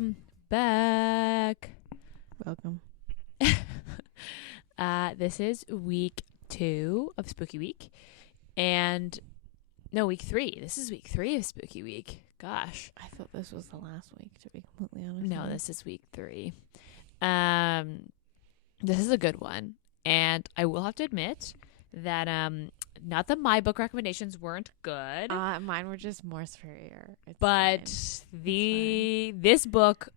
Welcome back. Welcome. This is week 2 of Spooky Week. Week 3. This is week 3 of Spooky Week. Gosh. I thought this was the last week, to be completely honest. No, this is week 3. This is a good one. And I will have to admit that not that my book recommendations weren't good. Mine were just more superior. This book,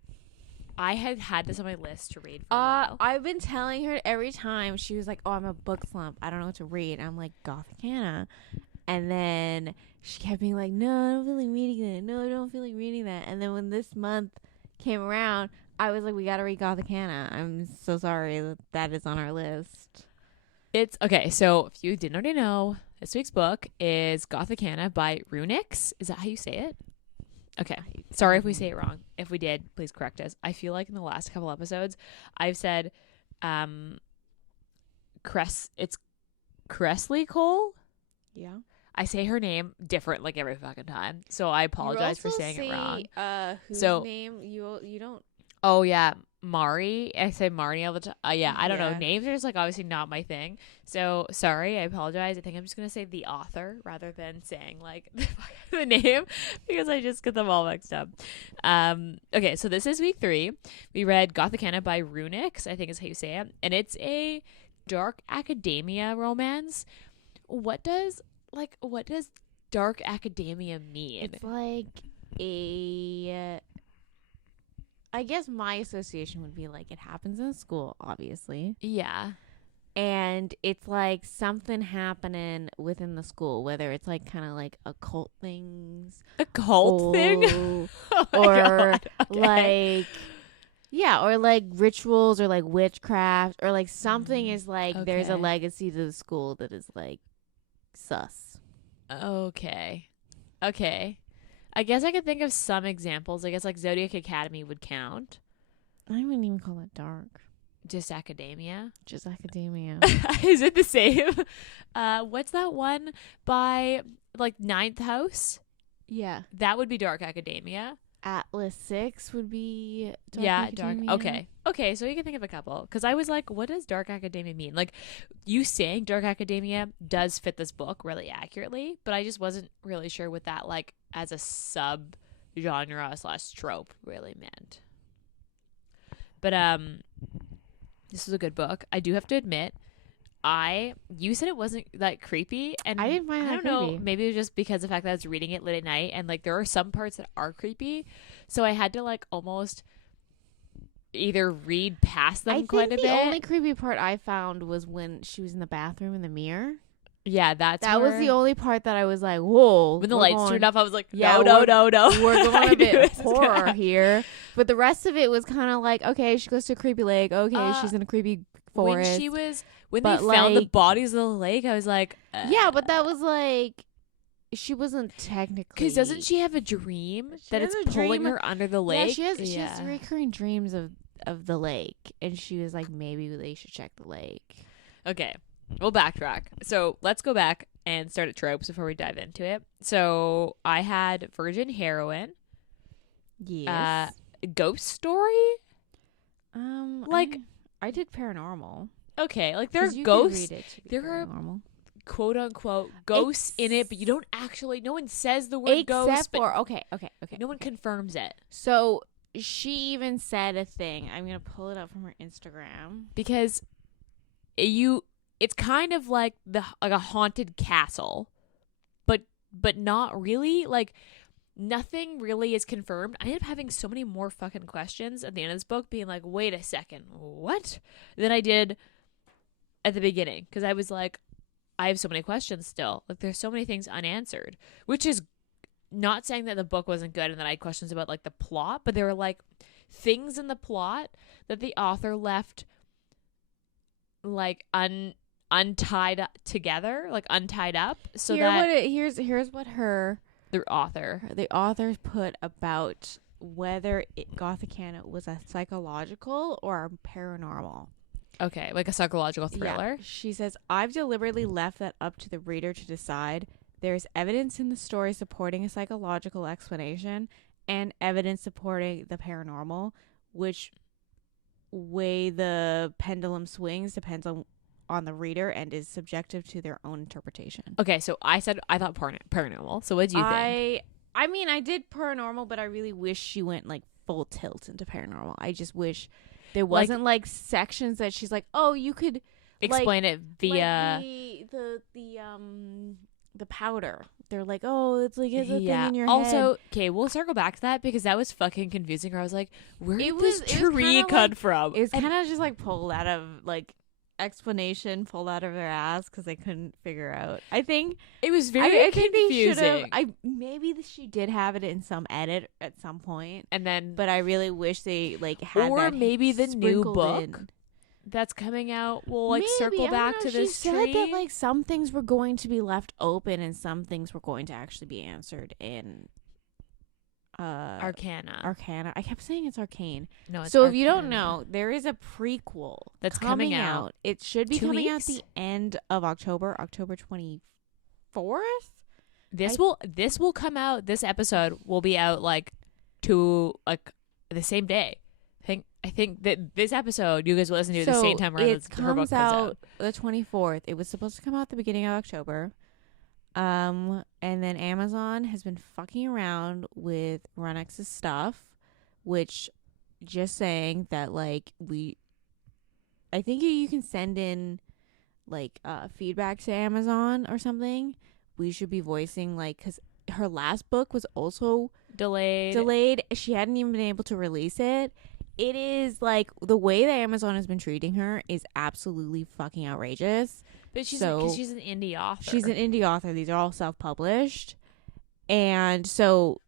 I had this on my list to read for a while. I've been telling her every time she was like, "Oh, I'm a book slump. I don't know what to read." I'm like, Gothikana. And then she kept being like, "No, I don't feel like reading that. No, I don't feel like reading that." And then when this month came around, I was like, "We got to read Gothikana." I'm so sorry that is on our list. It's okay. So if you didn't already know, this week's book is Gothikana by RuNyx. Is that how you say it? Okay. Sorry if we say it wrong. If we did, please correct us. I feel like in the last couple episodes, I've said, it's Cressley Cole. Yeah. I say her name different like every fucking time, so I apologize for saying it wrong. Whose name you don't? Oh yeah, Mari. I say Marnie all the time. I don't know. Yeah. Names are just like obviously not my thing. So sorry, I apologize. I think I'm just gonna say the author rather than saying like the name because I just get them all mixed up. Okay, so this is week 3. We read Gothikana by RuNyx, I think is how you say it, and it's a dark academia romance. What does dark academia mean? It's like I guess my association would be like it happens in school, obviously. Yeah. And it's like something happening within the school, whether it's like kind of like occult things. Occult thing? Oh or God. Okay. or like rituals or like witchcraft or like something is like there's a Okay. legacy to the school that is like sus. Okay. I guess I could think of some examples. I guess like Zodiac Academy would count. I wouldn't even call it dark. Just academia. Just academia. Is it the same? What's that one by like Ninth House? Yeah. That would be dark academia. Atlas 6 would be dark academia. Dark. Okay, so you can think of a couple. Because I was like, what does dark academia mean? Like, you saying dark academia does fit this book really accurately, but I just wasn't really sure what that, like, as a sub-genre / trope really meant. But, this was a good book. I do have to admit, you said it wasn't like creepy, and I didn't find that I don't know, creepy. maybe it was just because of the fact that I was reading it late at night, and like there are some parts that are creepy, so I had to like almost either read past them quite a bit. The only creepy part I found was when she was in the bathroom in the mirror. Yeah, that was the only part that I was like, whoa. When the lights turned off, I was like, Yeah, no. We're going I a knew bit this was gonna horror happen. here. But the rest of it was kind of like, okay, she goes to a creepy lake. Okay, she's in a creepy forest. When they But, found the like- bodies of the lake, I was like, Yeah, but that was like, she wasn't technically. because doesn't she have a dream that has it's a pulling dream her under the lake? Yeah, she has recurring dreams of the lake. And she was like, maybe they should check the lake. Okay, we'll backtrack. So let's go back and start at tropes before we dive into it. So I had virgin heroine, Yes. ghost story. I did paranormal. Okay, like there are 'Cause you could ghosts. read it to be There are paranormal. quote unquote ghosts in it, but you don't actually. No one says the word ghost, Except but for okay. no one confirms it So she even said a thing. I'm gonna pull it up from her Instagram. because it's kind of like a haunted castle, but not really. Like nothing really is confirmed. I ended up having so many more fucking questions at the end of this book, being like, wait a second, what? Than I did at the beginning, because I was like, I have so many questions still. Like there's so many things unanswered, which is not saying that the book wasn't good and that I had questions about like the plot, but there were like things in the plot that the author left like untied up together, like untied up, so here's what the author put about whether Gothikana was a psychological or a paranormal. Okay, like a psychological thriller. Yeah. She says, I've deliberately left that up to the reader to decide. There's evidence in the story supporting a psychological explanation, and evidence supporting the paranormal, which way the pendulum swings depends on the reader and is subjective to their own interpretation. Okay, so I said I thought paranormal. So what do you think? I mean, I did paranormal, but I really wish she went like full tilt into paranormal. I just wish there wasn't like sections that she's like, oh, you could explain it via the powder. They're like, oh, it's like it's a thing in your head. Also, okay, we'll circle back to that because that was fucking confusing. Where I was like, where did this it tree come from? It was kind of just like pulled out of like explanation, pulled out of their ass because they couldn't figure out. I think it was very confusing. Maybe she did have it in some edit at some point, and then, but I really wish they like had or that maybe the new book in. That's coming out will like maybe, circle back to this tree. She said that like some things were going to be left open and some things were going to actually be answered in Arcana. I kept saying it's Arcane. No, it's so Arcana. If you don't know, there is a prequel that's coming out. It should be coming out weeks? the end of October 24th. This will come out. This episode will be out like the same day. I think that this episode you guys will listen to the same time around it her book comes out. The 24th. It was supposed to come out the beginning of October. And then Amazon has been fucking around with RuNyx's stuff, which just saying that like I think you can send in like feedback to Amazon or something. We should be voicing like, because her last book was also delayed. She hadn't even been able to release it. It is like the way that Amazon has been treating her is absolutely fucking outrageous. But she's an indie author. She's an indie author. These are all self-published. And so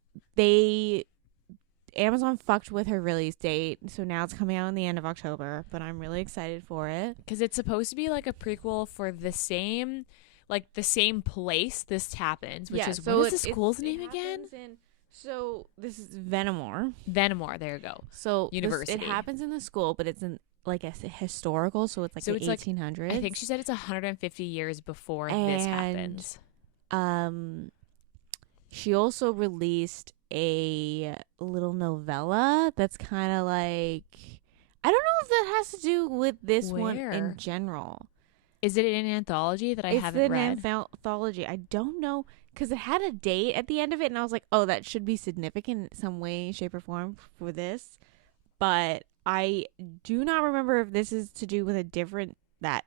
Amazon fucked with her release date. So now it's coming out in the end of October, but I'm really excited for it. Because it's supposed to be like a prequel for the same place this happens, which is, what is the school's name again? So this is Vennamore. There you go. So university. It happens in the school, but it's in like a historical, so it's like the 1800s. I think she said it's 150 years before this happens. She also released a little novella that's kind of like, I don't know if that has to do with this one in general. Is it an anthology that I haven't read? It's an anthology. I don't know, because it had a date at the end of it, and I was like, oh, that should be significant in some way, shape, or form for this. But I do not remember if this is to do with a different, that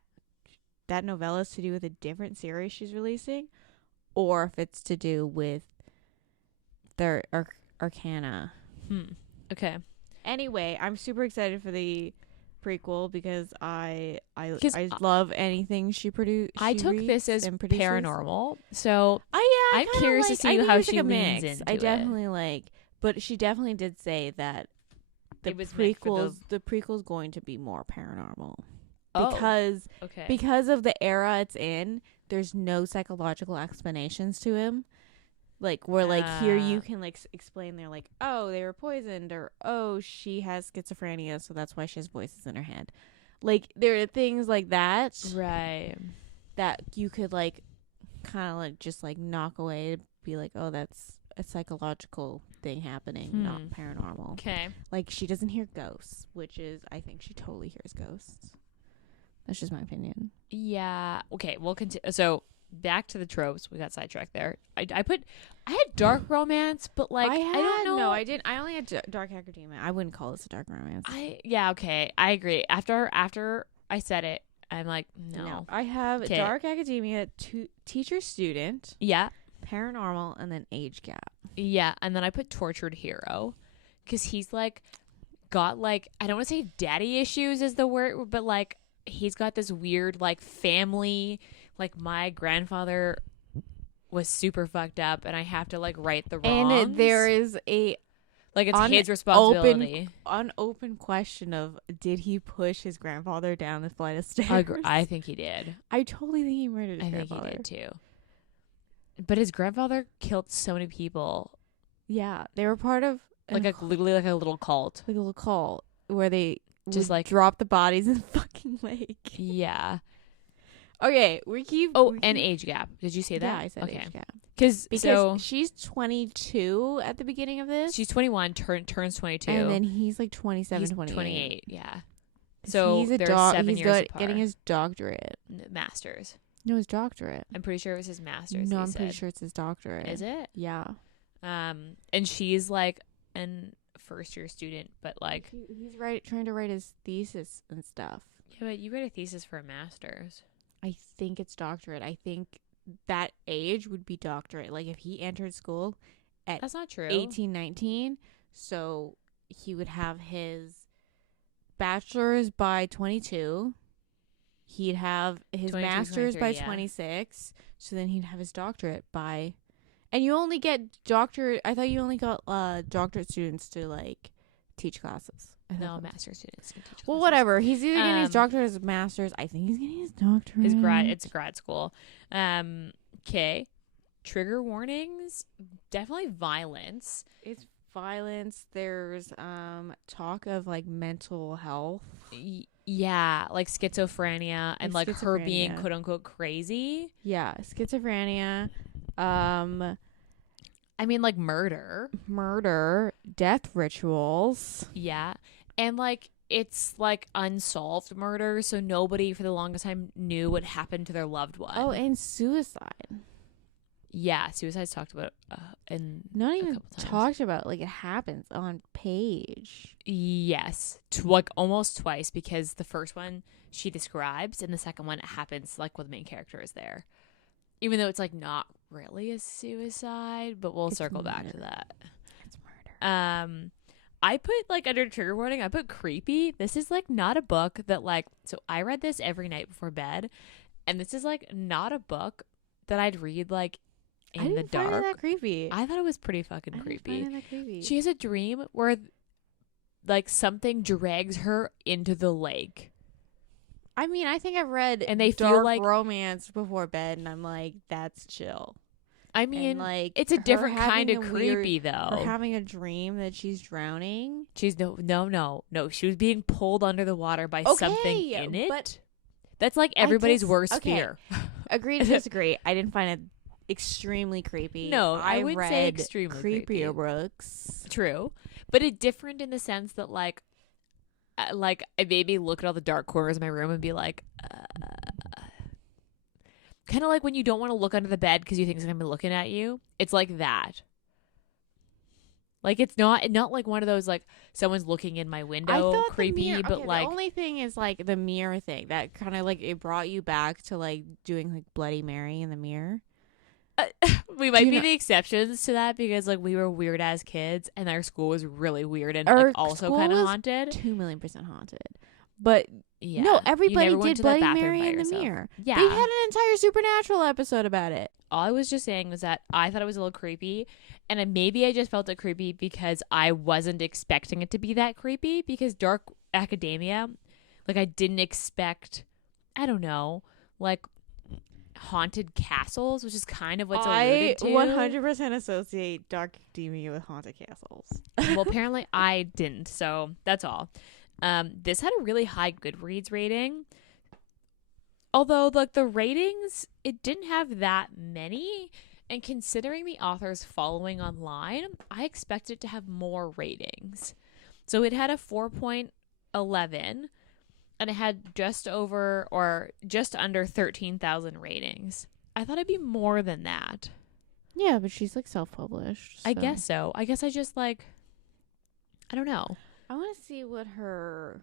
novella is to do with a different series she's releasing, or if it's to do with their Arcana. Okay. Anyway, I'm super excited for the prequel because I love anything she produced. I took this as paranormal, so I'm kinda curious to see how she leans into I definitely but she definitely did say that the prequel's going to be more paranormal because of the era it's in. There's no psychological explanations to him. Like, where, like, here you can, like, explain they're like, oh, they were poisoned, or, oh, she has schizophrenia, so that's why she has voices in her head. Like, there are things like that. Right. That you could, like, kind of, like, just, like, knock away, be like, oh, that's a psychological thing happening, not paranormal. Okay. Like, she doesn't hear ghosts, which is, I think she totally hears ghosts. That's just my opinion. Yeah. Okay, we'll continue. So, back to the tropes. We got sidetracked there. I had dark romance, but like I don't know. No, I didn't. I only had dark academia. I wouldn't call this a dark romance. Okay. I agree. After I said it, I'm like, no. I have dark academia, teacher student, paranormal, and then age gap. Yeah, and then I put tortured hero because he's like got like, I don't want to say daddy issues is the word, but like he's got this weird like family. Like, my grandfather was super fucked up, and I have to, like, right the wrongs. And there is a... Like, it's his responsibility. Unopen question of, did he push his grandfather down the flight of stairs? I think he did. I totally think he murdered his grandfather. I think he did, too. But his grandfather killed so many people. Yeah. They were part of... literally like a little cult. Like a little cult, where they just, like... drop the bodies in the fucking lake. Yeah. Okay, we keep. Oh, we and keep- age gap. Did you say that? Yeah, I said okay. age gap. Because Because she's 22 at the beginning of this. she's 21, turns 22. And then he's like 27, he's 28. 28. Yeah. So he's a they're doc. 7 He's years apart. getting his doctorate. Master's. No, his doctorate. I'm pretty sure it was his master's. No, they I'm pretty said. sure it's his doctorate. Is it? Yeah. And she's like an first year student, but like He's trying to write his thesis and stuff. yeah, but you write a thesis for a master's. I think it's doctorate. I think that age would be doctorate. Like if he entered school at That's not true. 18, 19, so he would have his bachelor's by 22. He'd have his 22, master's by 23, yeah. 26. So then he'd have his doctorate by... And you only get doctorate... I thought you only got doctorate students to, like, teach classes. I thought No, that was- master's students can teach. Well, classes. whatever. He's either getting his Um, doctorate or his master's. I think he's getting his doctorate. His grad. It's grad school. Okay. Trigger warnings. Definitely violence. It's violence. There's talk of, like, mental health. Yeah, like schizophrenia and like her being schizophrenia. quote unquote crazy. Yeah, schizophrenia. I mean, like murder. Murder, death rituals. Yeah. And like it's like unsolved murder, so nobody for the longest time knew what happened to their loved one. Oh, and suicide. yeah, suicide's talked about in Not a even couple times. talked about. Like, it happens on page. Yes, like almost twice, because the first one she describes, and the second one it happens like when the main character is there. Even though it's like not really a suicide, but we'll It's circle back to murder. that. It's murder. I put like under trigger warning, I put creepy. This is like not a book that like, so I read this every night before bed, and this is like not a book that I'd read like I in the didn't find it dark. that creepy. I thought it was pretty fucking I didn't creepy. find it that creepy. She has a dream where like something drags her into the lake. I mean, I think I've read And they feel dark like- romance before bed, and I'm like, that's chill. I mean, And, like, it's a her different kind having of a weird- creepy Or though. having a dream that she's drowning. She's no. She was being pulled under the water by something Okay, in it. but- That's like everybody's worst okay. fear. Agree to disagree. I didn't find it extremely creepy. No, I would say read extremely creepier creepy. books. True, but it's different in the sense that like I maybe look at all the dark corners of my room and be like, kind of like when you don't want to look under the bed because you think someone's gonna be looking at you. It's like that. Like it's not like one of those like someone's looking in my window thought the creepy, mirror- but okay, like the only thing is like the mirror thing that kind of like it brought you back to like doing like Bloody Mary in the mirror. we might you be know- the exceptions to that because like we were weird as kids and our school was really weird and Our like, also school kind of was haunted. 2,000,000% haunted. But Yeah, no, You everybody never went did to that Bloody bathroom Mary by in the yourself. mirror. Yeah, They had an entire Supernatural episode about it. all I was just saying was that I thought it was a little creepy, and maybe I just felt it creepy because I wasn't expecting it to be that creepy. Because dark academia, like I didn't expect, I don't know, like haunted castles, which is kind of what's I alluded to. 100% associate Dark Deeming with haunted castles. Well, apparently I didn't, so that's all. This had a really high Goodreads rating. Although, like, the ratings, it didn't have that many. And considering the author's following online, I expected it to have more ratings. So it had a 4.11, and it had just over or just under 13,000 ratings. I thought it'd be more than that. Yeah, but she's like self-published. I guess so. I guess I just, like, I don't know. I want to see what her...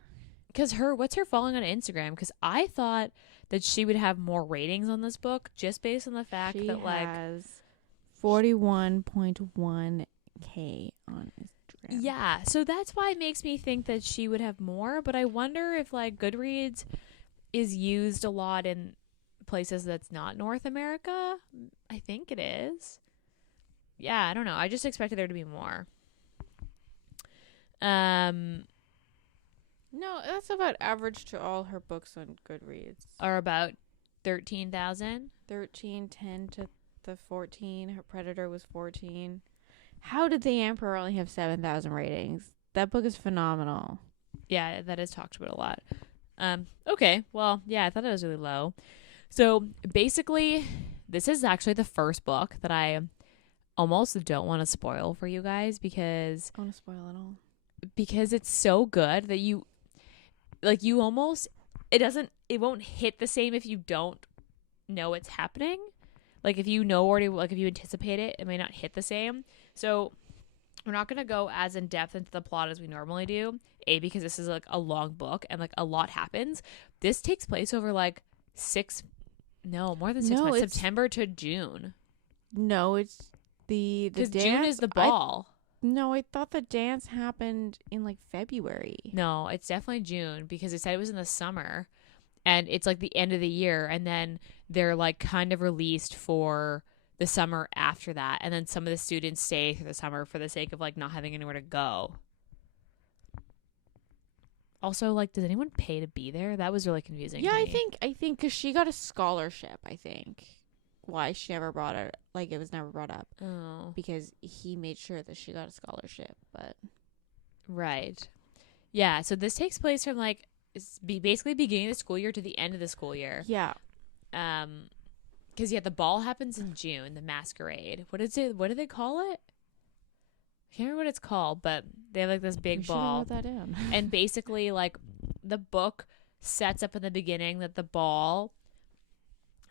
Because what's her following on Instagram? Because I thought that she would have more ratings on this book just based on the fact She that, like, has 41.1K on Instagram. yeah. So that's why it makes me think that she would have more. But I wonder if, like, Goodreads is used a lot in places that's not North America. I think it is. Yeah, I don't know. I just expected there to be more. No, that's about average to all her books on Goodreads. Are about 13,000. 13, 10 to the 14. Her Predator was 14. How did The Emperor only have 7,000 ratings? That book is phenomenal. Yeah, that is talked about a lot. Okay, well, yeah, I thought it was really low. So basically, this is actually the first book that I almost don't want to spoil for you guys because I don't want to spoil it all. it's so good that you almost it won't hit the same if you don't know it's happening. Like if you know already, like if you anticipate it, it may not hit the same. So we're not going to go as in depth into the plot as we normally do. Because this is like a long book and like a lot happens. This takes place over like more than 6 months, September to June. No, it's the Because dance. June is the ball. I thought the dance happened in like February. No, it's definitely June because it said it was in the summer. And it's like the end of the year, and then they're like kind of released for the summer after that, and then some of the students stay through the summer for the sake of like not having anywhere to go. Also, like, does anyone pay to be there? That was really confusing. Yeah, to I me. think because she got a scholarship. I think why she never brought it, like it was never brought up. Oh, Because he made sure that she got a scholarship. But right, yeah. So this takes place from like basically beginning of the school year to the end of the school year. yeah, Because the ball happens in June, the masquerade. What is it? What do they call it? I can't remember what it's called, but they have like this big ball. Wrote that down. And basically, like the book sets up in the beginning that the ball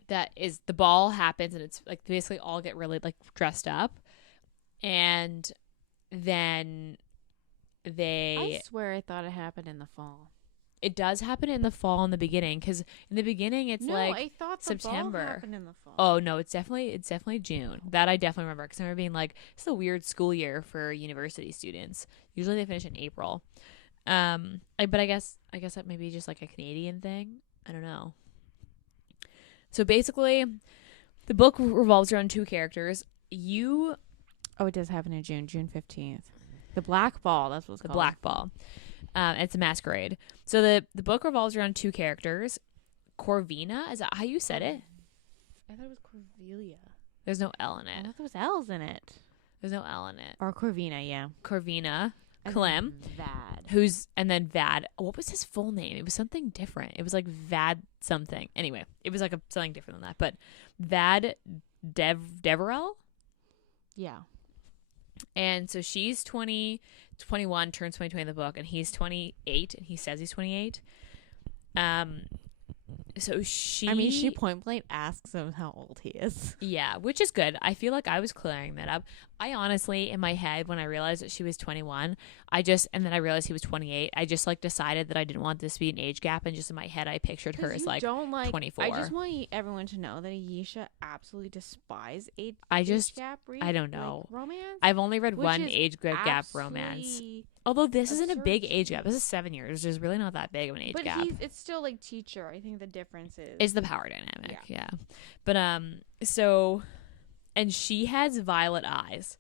happens, and it's like basically all get really like dressed up, and then I swear I thought it happened in the fall. It does happen in the fall in the beginning, because in the beginning it's like I thought the September. ball happened in the fall. Oh no, it's definitely June. That I definitely remember, because I remember being like, it's a weird school year for university students. Usually they finish in April. But I guess that may be just like a Canadian thing. I don't know. So basically, the book revolves around two characters. Oh, it does happen in June 15th. The Black Ball, that's what it's The called. Black Ball. It's a masquerade. So the book revolves around two characters. Corvina, is that how you said it? I thought it was Corvelia. There's no L in I it. thought there was L's in it. There's no L in it. Or Corvina, yeah. Corvina, And Clem, Vad. and then Vad. What was his full name? It was something different. It was like Vad something. Anyway, it was like something different than that. But Vad Deverell. Yeah. And so she's 21, turns 22 in the book, and he's 28, and he says he's 28. So she point blank asks him how old he is. Yeah, which is good. I feel like I was clearing that up. I honestly, in my head, when I realized that she was 21, and then I realized he was 28, I just like decided that I didn't want this to be an age gap, and just in my head, I pictured her as like 24. I just want everyone to know that Ayesha absolutely despises age gap I don't know. like, romance. I've only read one age gap romance. Although this isn't a big age gap. This is 7 years, which is really not that big of an age gap. But it's still like teacher. I think the difference is the power dynamic. Yeah. But so, and she has violet eyes,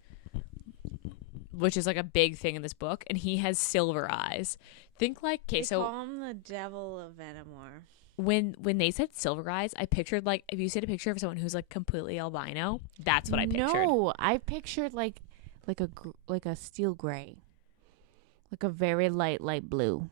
which is like a big thing in this book, and he has silver eyes. Think like, okay, they call him the devil of Venomour. When they said silver eyes, I pictured like, if you said a picture of someone who's like completely albino, that's what I pictured. No, I pictured like a steel gray. Like a very light blue.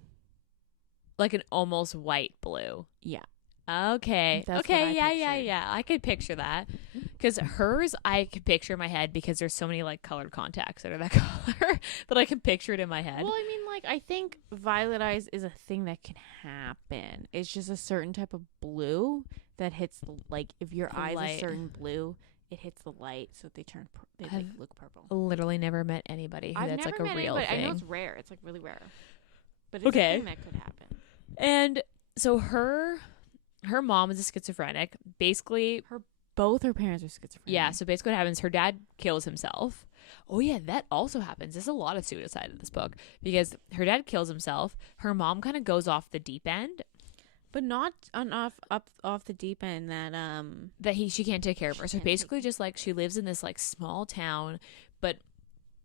Like an almost white blue. Yeah. Okay. That's okay. what I pictured. Yeah. I could picture that. Because hers, I could picture in my head because there's so many like colored contacts that are that color that I can picture it in my head. Well, I mean, like, I think violet eyes is a thing that can happen. It's just a certain type of blue that hits like if your eyes are certain blue, it hits the light, so they turn they like look purple. Literally never met anybody who that's like a real thing. I know it's rare. It's like really rare, but it's a thing that could happen. And so her mom is a schizophrenic. Basically, both her parents are schizophrenic. Yeah. So basically, what happens? Her dad kills himself. Oh yeah, that also happens. There's a lot of suicide in this book because her dad kills himself. Her mom kind of goes off the deep end. But not off the deep end that she can't take care of her. So basically just like she lives in this like small town, but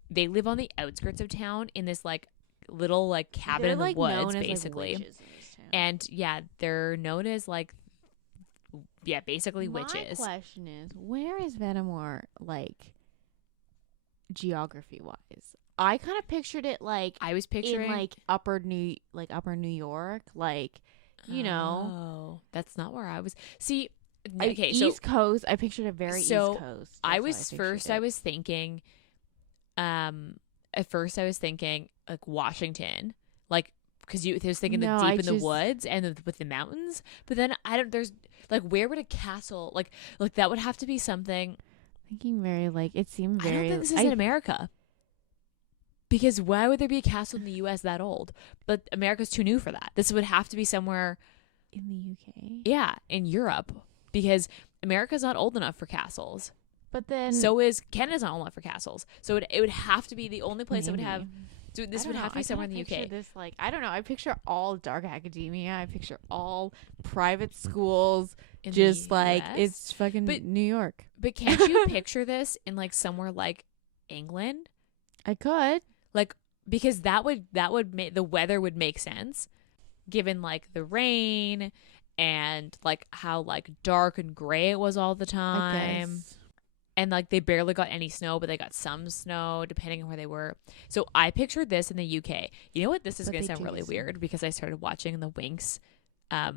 they live on the outskirts of town in this like little like cabin in the woods basically. Like, witches in this town. And yeah, they're known as like basically witches. My question is, where is Venomour like geography wise? I kind of pictured it like I was picturing in like upper New York, like you know. Oh, that's not where I was. See, Okay, East Coast. I pictured a very East Coast. That's I how was pictured I it. was thinking, at first I was thinking like Washington, like because I was thinking the No, deep in the woods and with the mountains. But then I don't. There's like where would a castle like that would have to be something. thinking very like it seemed I don't very. think this is in America. Because why would there be a castle in the U.S. that old? But America's too new for that. This would have to be somewhere, in the UK. yeah, in Europe. Because America's not old enough for castles. But then So is Canada's not old enough for castles. So it would have to be the only place that would maybe. have. So this I would don't have to know. be somewhere in I the kinda UK. picture this like I don't know. I picture all dark academia. I picture all private schools. In Just the like US? it's fucking But- New York. But can't you picture this in like somewhere like England? I could. Like because that would make the weather would make sense, given like the rain and like how like dark and gray it was all the I time. guess. And like they barely got any snow, but they got some snow depending on where they were. So I pictured this in the UK. You know what? This is But going to they sound do really this. weird because I started watching the Winx Yeah.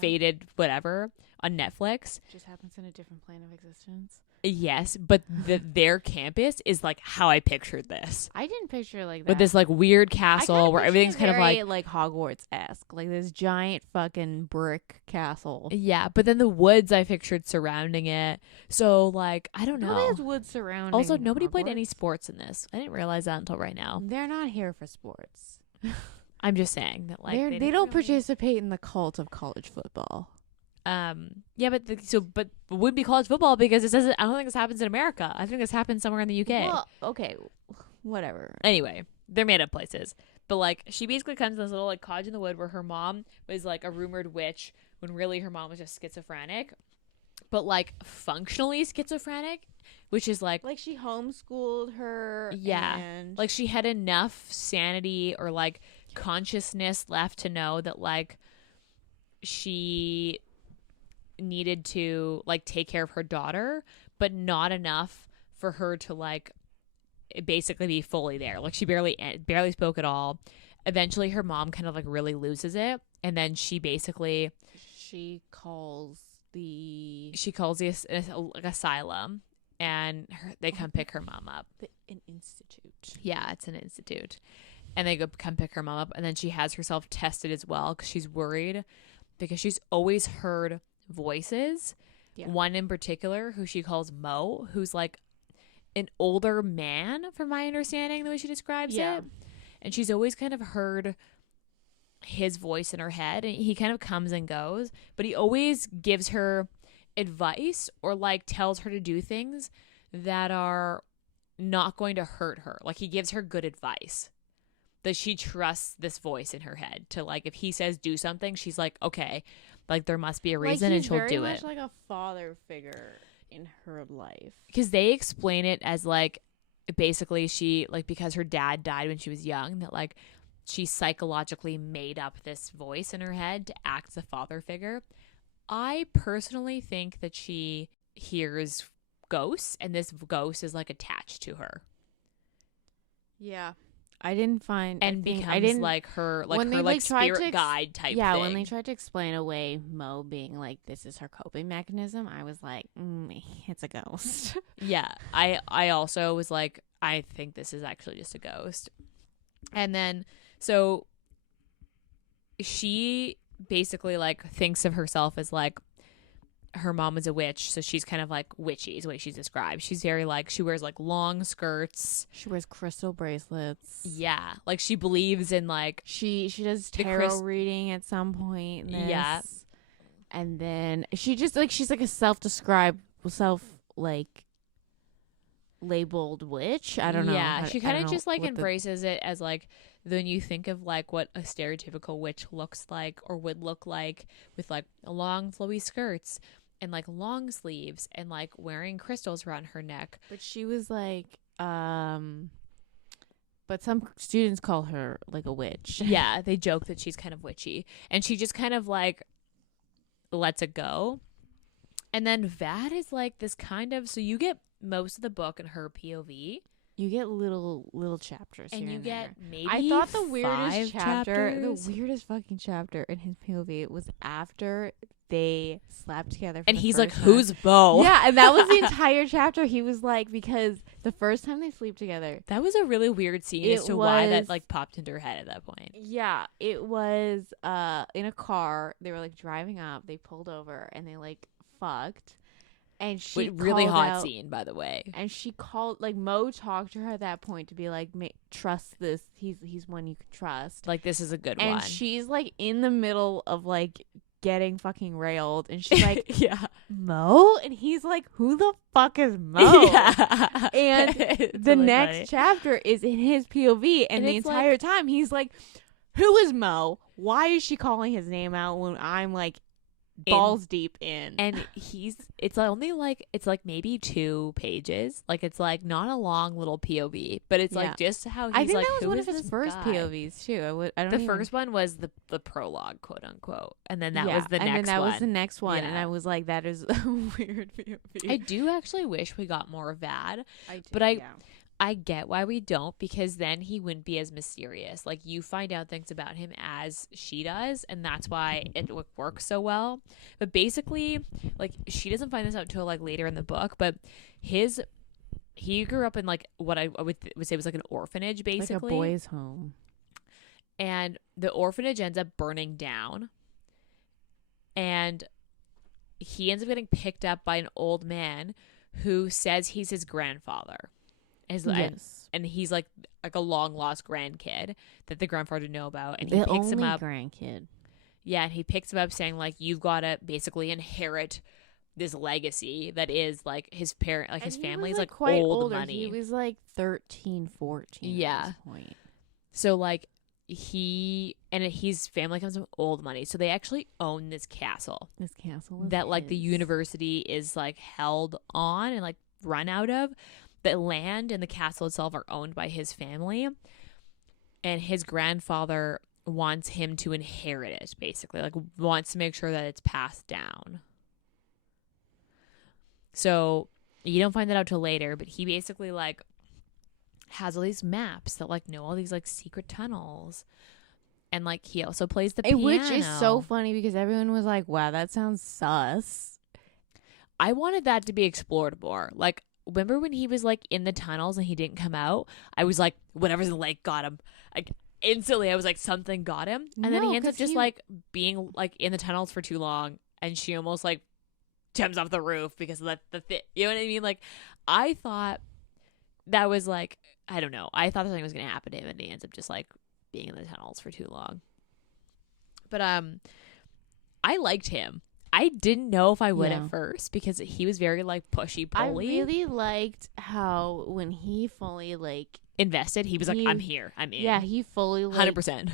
faded whatever on Netflix. Just happens in a different plane of existence. Yes, but their campus is like how I pictured this. I didn't picture it like that. With this like weird I castle kinda where pictured everything's it kind of very, like Hogwarts esque, like this giant fucking brick castle. yeah, but then the woods I pictured surrounding it. So like I don't know. There's woods surrounding. Also, nobody played any Hogwarts. sports in this. I didn't realize that until right now. They're not here for sports. I'm just saying that like they didn't don't really- participate in the cult of college football. Yeah, but but it would be college football because it says I don't think this happens in America. I think this happens somewhere in the UK. Well, okay, whatever. Anyway, they're made up places. But like she basically comes to this little like cottage in the wood where her mom was like a rumored witch when really her mom was just schizophrenic. But like functionally schizophrenic, which is like Like she homeschooled her. Yeah. and like she had enough sanity or like consciousness left to know that like she needed to like take care of her daughter, but not enough for her to like basically be fully there. Like she barely spoke at all. Eventually her mom kind of like really loses it, and then she basically she calls the like asylum, and they come pick her mom up. an institute. Yeah, it's an institute. And they go come pick her mom up, and then she has herself tested as well because she's worried because she's always heard voices. Yeah. One in particular who she calls Mo, who's like an older man from my understanding, the way she describes Yeah. it. And she's always kind of heard his voice in her head, and he kind of comes and goes, but he always gives her advice or like tells her to do things that are not going to hurt her. Like he gives her good advice. That she trusts this voice in her head to like if he says do something, she's like, okay, like there must be a reason, and she'll do it. Like a father figure in her life. Because they explain it as like basically she like because her dad died when she was young, that like she psychologically made up this voice in her head to act as a father figure. I personally think that she hears ghosts, and this ghost is like attached to her. Yeah. I didn't find And becomes like her like when her they, like tried to spirit guide type yeah, thing. when they tried to explain away Mo being like this is her coping mechanism, I was like, it's a ghost. Yeah, I also was like, I think this is actually just a ghost. And then so she basically like thinks of herself as like her mom is a witch, so she's kind of like witchy is the way she's described. She's very like she wears like long skirts. She wears crystal bracelets. Yeah, like she believes in like She does The tarot reading at some point. In this. Yeah. And then she just like she's like a self-described like labeled witch. I don't know. Yeah, she kind of just like what the- embraces it as like when you think of like what a stereotypical witch looks like or would look like with like long flowy skirts and like long sleeves and like wearing crystals around her neck. But she was like, but some students call her like a witch. Yeah, they joke that she's kind of witchy, and she just kind of like lets it go. And then Vad is like this kind of, so you get most of the book in her POV, You get little chapters and here you and get there. maybe I thought the 5 weirdest chapters. the weirdest fucking chapter in his POV was after they slapped together for And the he's like, first who's Bo? Yeah, and that was the entire chapter. He was like, because the first time they sleep together, That was a really weird scene as It to why that was- like popped into her head at that point. yeah, it was in a car. They were like driving up. They pulled over and they like fucked. And she Really called hot out- scene, by the way. And she called, like, Mo talked to her at that point to be like, trust this. He's one you can trust. Like, this is a good And one. she's like in the middle of like getting fucking railed, and she's like, yeah. Mo, and he's like, who the fuck is Mo? Yeah. And It's the really next funny. chapter is in his POV, and the it's entire time he's like, who is Mo? Why is she calling his name out when I'm like balls deep in? And it's only like, it's like maybe 2 pages. Like, it's like not a long little POV, but it's Yeah. like just how he's I think like, that was who one is of his this first guy? POVs too. I don't The even- first one was the prologue, quote unquote, and then that Yeah, was the and next then that one. was the next one, and Yeah. I was like, that is a weird POV. I do actually wish we got more of that. do, but I get why we don't, because then he wouldn't be as mysterious. Like, you find out things about him as she does, and that's why it works so well. But basically, like, she doesn't find this out till like later in the book, but he grew up in like what I would say was like an orphanage, basically. like a boys' home. And the orphanage ends up burning down, and he ends up getting picked up by an old man who says he's his grandfather. And he's like a long lost grandkid that the grandfather didn't know about, and he The picks him only up. grandkid. Yeah, and he picks him up saying like, you've got to basically inherit this legacy that is like his parent, like And his he family's was, like quite old older. money. He was like 13, 14 Yeah. at this point. So like his family comes from old money, so they actually own this castle This castle is that like the his. university is like held on and like run out of. The land and the castle itself are owned by his family, and his grandfather wants him to inherit it, basically, like wants to make sure that it's passed down. So you don't find that out till later, but he basically like has all these maps that like know all these like secret tunnels, and like he also plays the piano, which is so funny because everyone was like, wow, that sounds sus. I wanted that to be explored more. Like, remember when he was like in the tunnels and he didn't come out? I was like, whatever's in the lake got him. Like, instantly I was like, something got him. And then No, he ends up 'cause just he- like being like in the tunnels for too long, and she almost like jumps off the roof because of you know what I mean? Like, I thought that was like, I don't know, I thought something was gonna happen to him, and he ends up just like being in the tunnels for too long. But I liked him. I didn't know if I would Yeah. at first, because he was very like pushy I pulley. really liked how when he fully like Invested. He was like, He- I'm here. I'm in. yeah, he fully like 100%.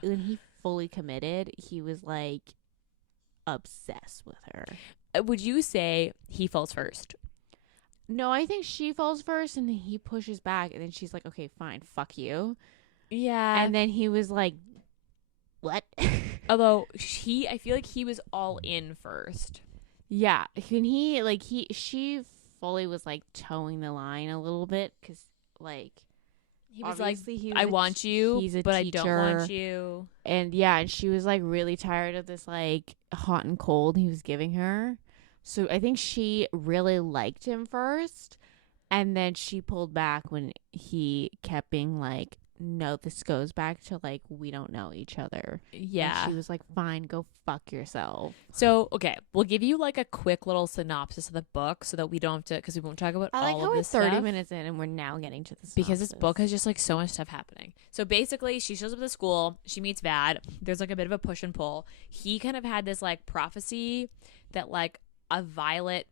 when he fully committed, he was like obsessed with her. Would you say he falls first? No, I think she falls first and then he pushes back and then she's like, okay, fine, fuck you. Yeah. And then he was like, what? Although I feel like he was all in first. Yeah. When she fully was like towing the line a little bit because like, He was like, obviously he was I a want t- you, he's a but I don't want teacher. you. And yeah, and she was like really tired of this like hot and cold he was giving her. So I think she really liked him first, and then she pulled back when he kept being like, no, this goes back to like we don't know each other. Yeah. And she was like, fine, go fuck yourself. So, okay, we'll give you like a quick little synopsis of the book so that we don't have to, because we won't talk about I like all how of we're this 30 stuff. minutes in and we're now getting to the Because this synopsis. book has just like so much stuff happening. So basically, she shows up at the school. She meets Vad. There's like a bit of a push and pull. He kind of had this like prophecy that like a violet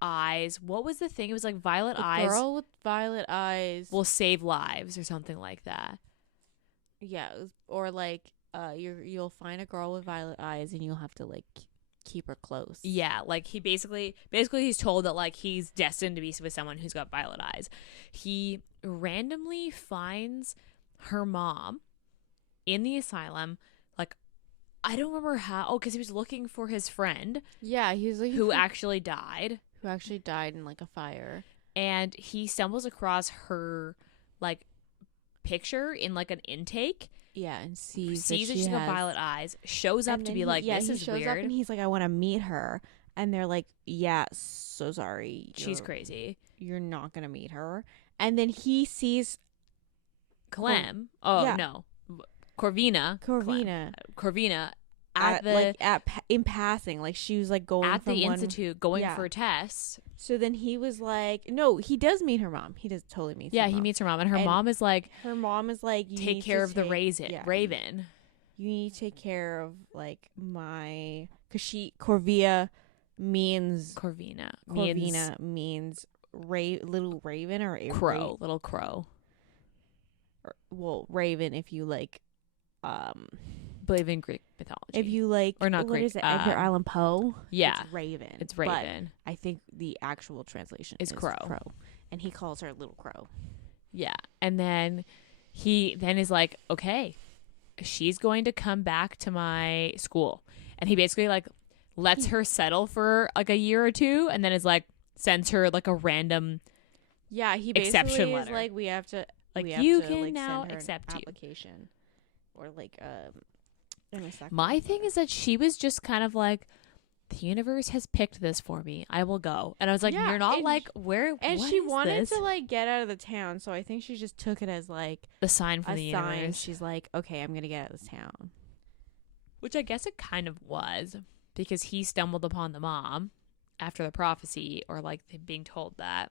eyes. What was the thing? It was like violet a eyes girl with violet eyes. will save lives or something like that. Yeah, it was, or like you'll find a girl with violet eyes and you'll have to like keep her close. Yeah, like he basically he's told that like he's destined to be with someone who's got violet eyes. He randomly finds her mom in the asylum. Like, I don't remember how. Oh, because he was looking for his friend Yeah, he was like who actually died. who actually died in like a fire. and he stumbles across her like picture in like an intake. Yeah, and sees that she's got violet eyes, shows up to be like, this is shows weird. up and he's like, I want to meet her. And they're like, yeah, so sorry. She's crazy. You're not going to meet her. And then he sees Clem. No. Corvina in passing, like she was like going at from the institute going for a test. So then he was like, no, he does meet her mom. He does totally meet her mom. He meets her mom, and her mom is like, you take care of the raven. You need to take care of like my, because Corvina means little raven or a crow, little crow. Well, raven if you like believe in Greek mythology. If you like, or not what Greek, is it? Edgar Allan Poe. Yeah, it's raven. But I think the actual translation is crow, and he calls her little crow. Yeah, and then he is like, okay, she's going to come back to my school, and he basically like lets her settle for like a year or two, and then is like sends her like a random he exception is letter. Like we have to you can now accept you application or like my thing is that she was just kind of like, the universe has picked this for me, I will go. And I was like, you're not like, where, and she wanted to like get out of the town, so I think she just took it as like the sign from the universe. She's like, okay, I'm gonna get out of this town, which I guess it kind of was, because he stumbled upon the mom after the prophecy, or like being told that.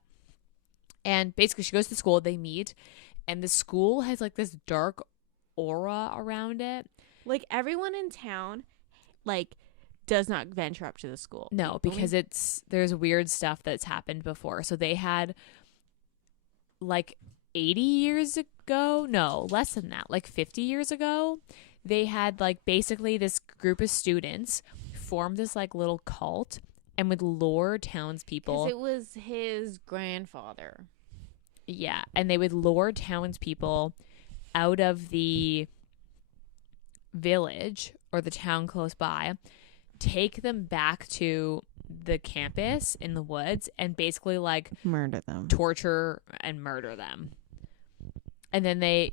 And basically she goes to school, they meet, and the school has like this dark aura around it. Like everyone in town like does not venture up to the school. No, because there's weird stuff that's happened before. So they had like 80 years ago, no, less than that, like 50 years ago, they had like basically this group of students formed this like little cult and would lure townspeople. Because it was his grandfather. Yeah, and they would lure townspeople out of the village or the town close by, take them back to the campus in the woods, and basically like murder them, torture and murder them. And then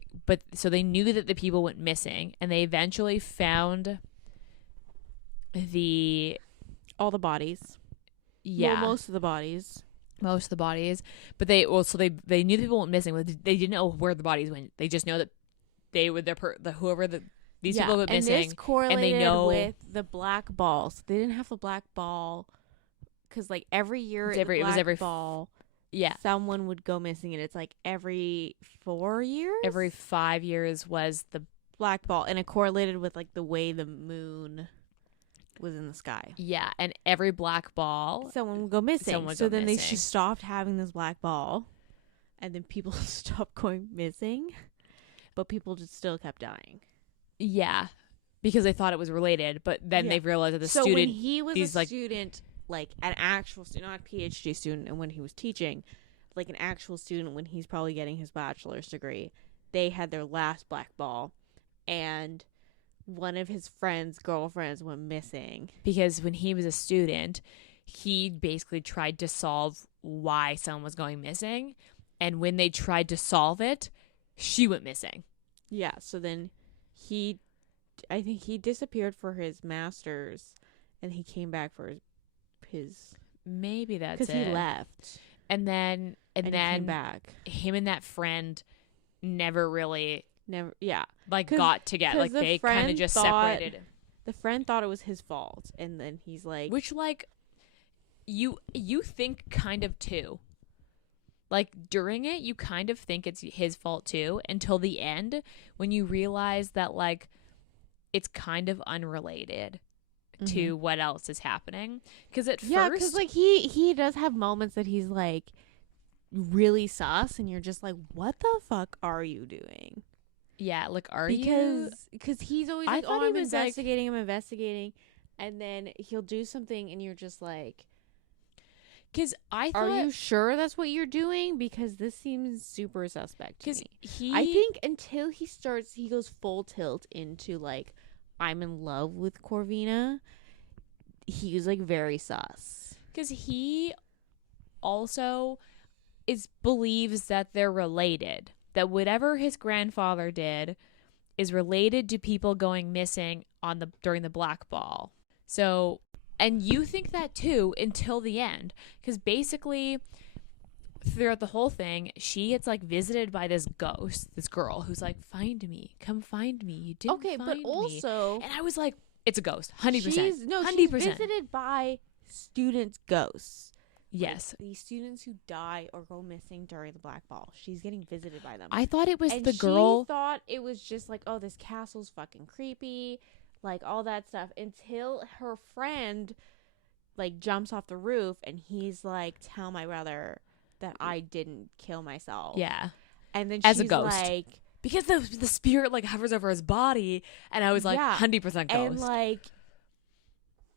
so they knew that the people went missing, and they eventually found all the bodies. Yeah, well, most of the bodies. But they knew the people went missing, but they didn't know where the bodies went. They just know that they were these people went missing, and this correlated and they know with the black ball. So they didn't have the black ball because like every year it was every ball. Yeah, someone would go missing, and it's like every 4 years. Every 5 years was the black ball, and it correlated with like the way the moon was in the sky. Yeah, and every black ball, someone would go missing. They stopped having this black ball, and then people stopped going missing, but people just still kept dying. Yeah, because they thought it was related, but then they realized that the student. So when he was a student, like an actual student, not a PhD student, and when he was teaching, like an actual student, when he's probably getting his bachelor's degree, they had their last black ball, and one of his girlfriends went missing. Because when he was a student, he basically tried to solve why someone was going missing, and when they tried to solve it, she went missing. Yeah, so then I think he disappeared for his master's, and he came back for his maybe that's it. Because he left. And then he came back. Him and that friend never like got together. Like they kind of just separated. The friend thought it was his fault, and then he's like, which like you think kind of too. Like during it, you kind of think it's his fault too, until the end when you realize that like it's kind of unrelated to what else is happening. Because at first, because like he does have moments that he's like really sus, and you're just like, what the fuck are you doing? Yeah, like you? Because he's always like, oh, I'm investigating, and then he'll do something, and you're just like, because I thought, are you sure that's what you're doing? Because this seems super suspect to me. I think until he goes full tilt into like, I'm in love with Corvina, he's like very sus. Because he also believes that they're related. That whatever his grandfather did is related to people going missing during the Black Ball. So, and you think that too until the end, because basically throughout the whole thing, she gets like visited by this ghost, this girl who's like, "Find me, come find me. You didn't Okay, find but me." also, And I was like, "It's a ghost, 100%." she's 100%. visited by students' ghosts. Yes, Like, the students who die or go missing during the Black Ball. She's getting visited by them. I thought it was And the girl. she thought it was just like, oh, this castle's fucking creepy, like all that stuff, until her friend like jumps off the roof and he's like, tell my brother that I didn't kill myself. Yeah, And then as a she's ghost. like, because the spirit like hovers over his body, and I was like, Yeah. 100% ghost. and like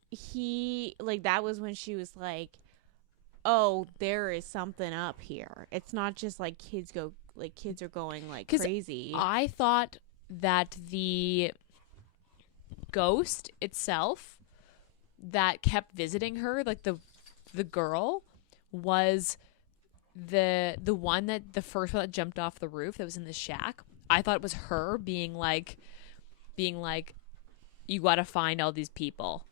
he like that was when she was like, oh, there is something up here. It's not just like kids are going like 'Cause crazy. I thought that the ghost itself that kept visiting her, like the girl, was the one that the first one that jumped off the roof that was in the shack. I thought it was her being like, you got to find all these people.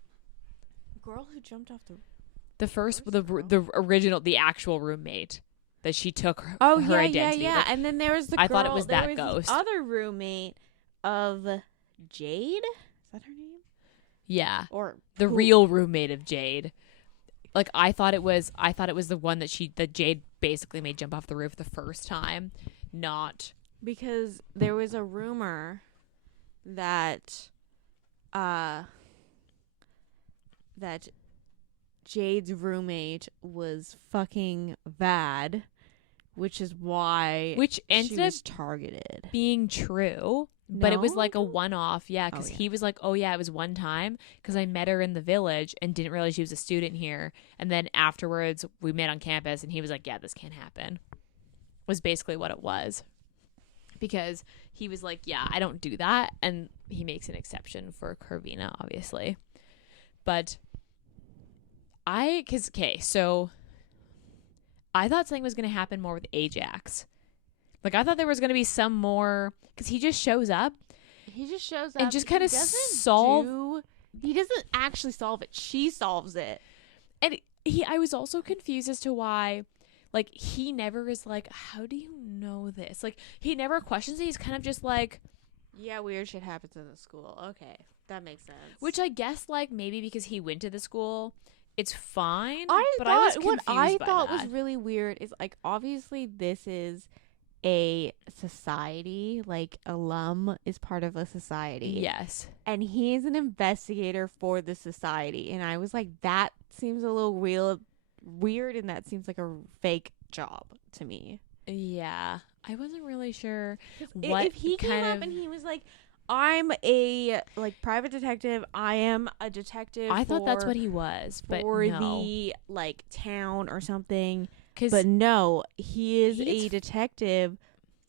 Girl who jumped off the The original, the actual roommate that she took her yeah, identity. yeah. Like, And then there was the girl. I thought it was there that was ghost. The other roommate of Jade. Is that her name? yeah, Or the who? real roommate of Jade. Like I thought it was the one that Jade basically made jump off the roof the first time, not Because there was a rumor that that Jade's roommate was fucking bad, which is why which she ended up was targeted. being true. But it was No? like a one-off, yeah, because Oh, yeah. he was like, "Oh yeah, it was one time because I met her in the village and didn't realize she was a student here, and then afterwards we met on campus, and he was like, yeah, this can't happen." Was basically what it was, because he was like, "Yeah, I don't do that," and he makes an exception for Corvina, obviously, but so I thought something was going to happen more with Ajax. Like I thought there was going to be some more, because he just shows up. He just shows up And just kind of He doesn't actually solve it. She solves it. And I was also confused as to why, like, he never is like, "How do you know this?" Like, he never questions it. He's kind of just like, Yeah, weird shit happens in the school. Okay, that makes sense. which I guess, like, maybe because he went to the school, it's fine. I but thought I was what confused I by thought that. was really weird is like obviously this is a society, like alum is part of a society. Yes. And he's an investigator for the society, and I was like, that seems a little weird, and that seems like a fake job to me. Yeah. I wasn't really sure what If he came kind up of... and he was like, I'm a like private detective, I am a detective I thought that's what he was, but for no. the like town or something. 'Cause But no, he is he's a detective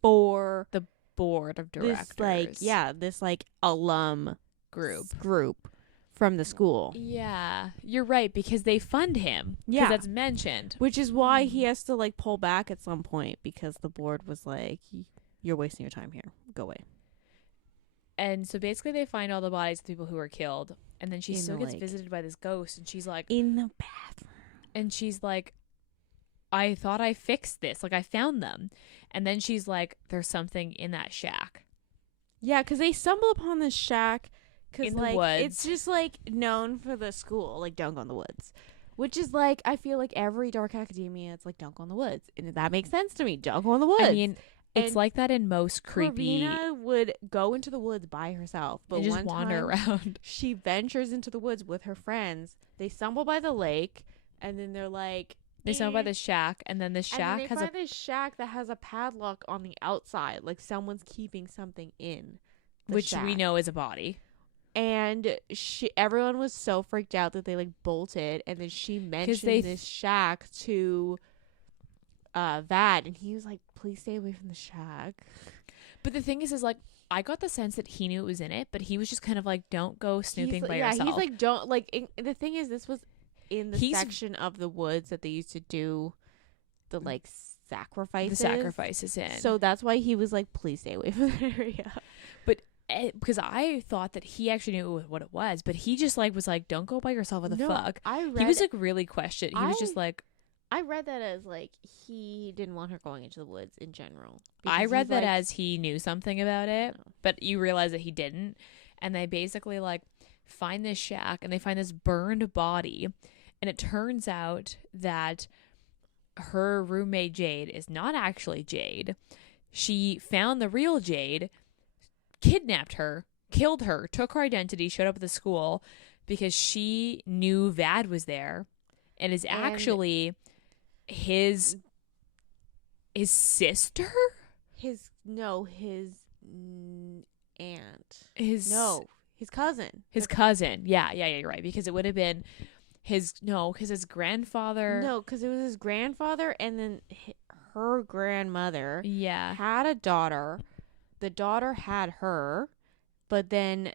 for the board of directors. this like alum group. from the school. Yeah, you're right, because they fund him. Yeah. Because that's mentioned. Which is why he has to like pull back at some point, because the board was like, you're wasting your time here. Go away. And so basically they find all the bodies of the people who were killed. And then she In still the gets lake. visited by this ghost. And she's like, In the bathroom. I thought I fixed this. Like, I found them. And then she's like, there's something in that shack. Yeah, because they stumble upon this shack. Because, In the like, woods. it's just, like, known for the school. Like, don't go in the woods. Which is, like, I feel like every dark academia, it's like, don't go in the woods. And that makes sense to me. Don't go in the woods. I mean, it's And like that in most creepy... Corvina would go into the woods by herself. But and just one wander time, around. she ventures into the woods with her friends. They stumble by the lake. And then they're like... They stumble by the shack. And then the shack and then has they find this shack that has a padlock on the outside. Like, someone's keeping something in the which shack. we know is a body. And everyone was so freaked out that they like bolted, and then she mentioned this shack to Vad, and he was like, "Please stay away from the shack." But the thing is like, I got the sense that he knew it was in it, but he was just kind of like, "Don't go snooping by yourself." He's like, "Don't like." The thing is, this was in the section of the woods that they used to do the like sacrifices in. So that's why he was like, please stay away from that area. But because I thought that he actually knew what it was, but he just like was like, don't go by yourself. What the fuck? He was like really questioned. He was just like, I read that as like he didn't want her going into the woods in general. I read that as he knew something about it, but you realize that he didn't. And they basically like find this shack and they find this burned body. And it turns out that her roommate Jade is not actually Jade. She found the real Jade, kidnapped her, killed her, took her identity, showed up at the school because she knew Vad was there and is actually his sister? His aunt. His cousin. His cousin. Yeah, you're right. Because it would have been his grandfather. No, because it was his grandfather and then her grandmother. Yeah. Had a daughter. The daughter had her, but then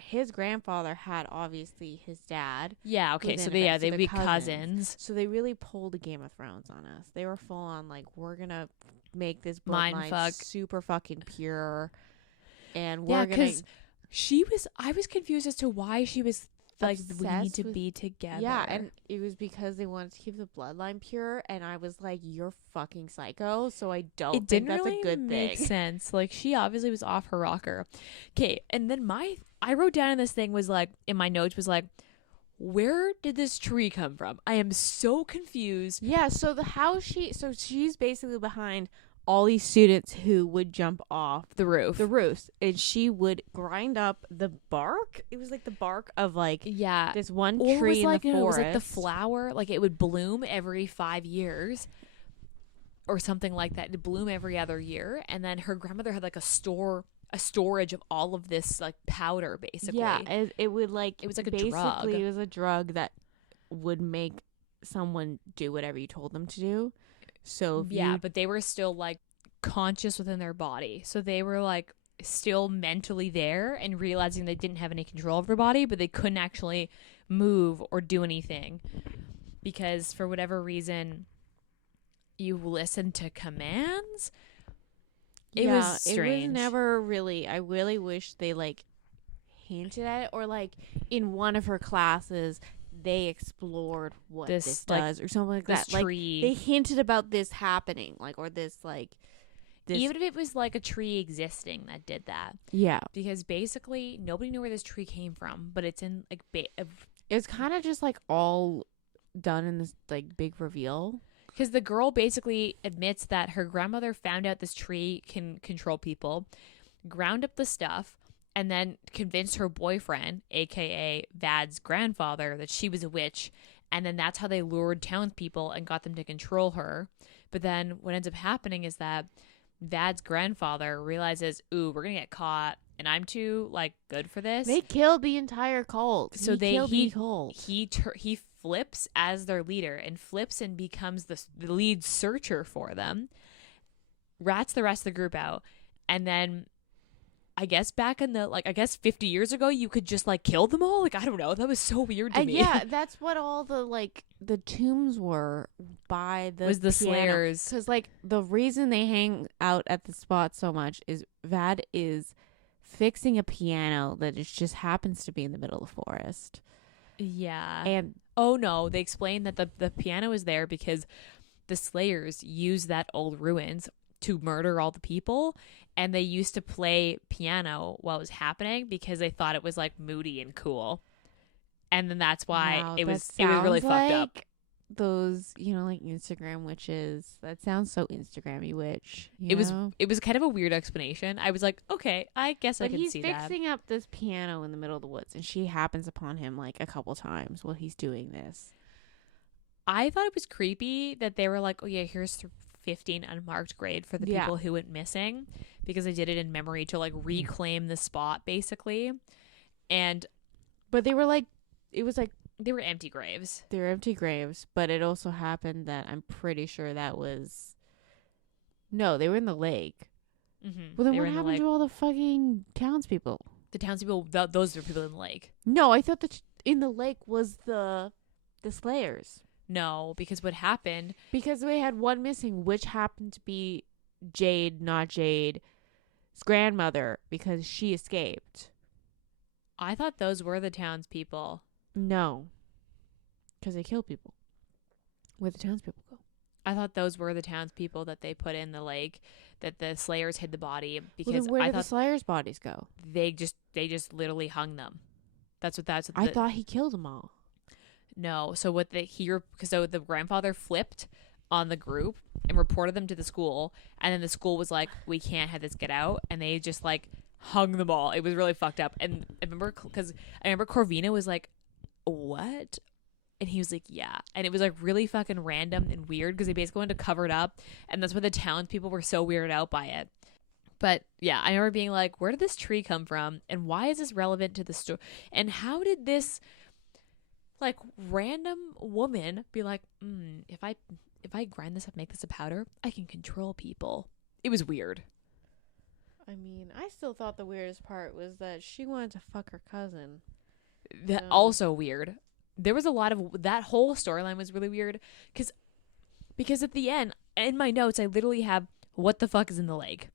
his grandfather had obviously his dad. Yeah, okay. So they'd be cousins. So they really pulled a Game of Thrones on us. They were full on like, we're going to make this bloodline super fucking pure. And we're going to... I was confused as to why she was like, we need to be together. Yeah, and it was because they wanted to keep the bloodline pure, and I was like, you're fucking psycho, so I don't think that's a good thing. It didn't really make sense. Like, she obviously was off her rocker. Okay, and then I wrote down in this thing was like, in my notes was like, where did this tree come from? I am so confused. Yeah, so she's basically behind all these students who would jump off the roofs, and she would grind up the bark. It was like the bark of like this one tree in the forest. It was like the flower, like it would bloom every 5 years or something like that. It'd bloom every other year, and then her grandmother had like a storage of all of this like powder, basically. Yeah, it was like a drug. It was a drug that would make someone do whatever you told them to do. So but they were still like conscious within their body. So they were like still mentally there and realizing they didn't have any control of their body, but they couldn't actually move or do anything because for whatever reason you listen to commands. It was strange. It was never really. I really wish they like hinted at it, or like in one of her classes they explored what this does, or something like that. Tree. Like they hinted about this happening, like, or this like this. Even if it was like a tree existing that did that. Yeah, because basically nobody knew where this tree came from, but it's in like it's kind of just like all done in this like big reveal. Because the girl basically admits that her grandmother found out this tree can control people, ground up the stuff, and then convinced her boyfriend, a.k.a. Vad's grandfather, that she was a witch. And then that's how they lured townspeople and got them to control her. But then what ends up happening is that Vad's grandfather realizes, ooh, we're going to get caught, and I'm too, like, good for this. They killed the entire cult. So he flips as their leader and flips and becomes the lead searcher for them, rats the rest of the group out, and then I guess back in the 50 years ago you could just like kill them all. Like, I don't know, that was so weird to me. Yeah, that's what all the tombs were by the was the slayers, because like the reason they hang out at the spot so much is Vad is fixing a piano that just happens to be in the middle of the forest. Yeah. And oh no, they explained that the piano is there because the Slayers used that old ruins to murder all the people, and they used to play piano while it was happening because they thought it was like moody and cool. And then that's why it was really fucked up. Those, like Instagram witches. That sounds so Instagram-y witch. It was kind of a weird explanation. I was like, okay, I guess I can see that. He's fixing up this piano in the middle of the woods, and she happens upon him like a couple times while he's doing this. I thought it was creepy that they were like, oh yeah, here's 15 unmarked grade for the people who went missing, because they did it in memory to like reclaim the spot basically. But they were like, it was like, they were empty graves. They were empty graves, but it also happened that I'm pretty sure that was... No, they were in the lake. Mm-hmm. Well, then what happened to all the fucking townspeople? The townspeople, those are people in the lake. No, I thought that in the lake was the Slayers. No, because what happened, Because we had one missing, which happened to be Jade, not Jade's grandmother, because she escaped. I thought those were the townspeople. No. Because they kill people. Where the townspeople go. I thought those were the townspeople that they put in the lake, that the Slayers hid the body because Well, then where I did the thought Slayers' bodies go? they just literally hung them. That's what I thought he killed them all. No. So what the grandfather flipped on the group and reported them to the school, and then the school was like, we can't have this get out, and they just like hung them all. It was really fucked up. And I remember Corvina was like, what? And he was like, yeah. And it was like really fucking random and weird because they basically wanted to cover it up, and that's why the townspeople were so weirded out by it. But yeah, I remember being like, where did this tree come from? And why is this relevant to the story? And how did this like random woman be like, if I grind this up, make this a powder, I can control people. It was weird. I mean, I still thought the weirdest part was that she wanted to fuck her cousin. That also weird. There was a lot of that whole storyline was really weird because at the end in my notes I literally have what the fuck is in the lake.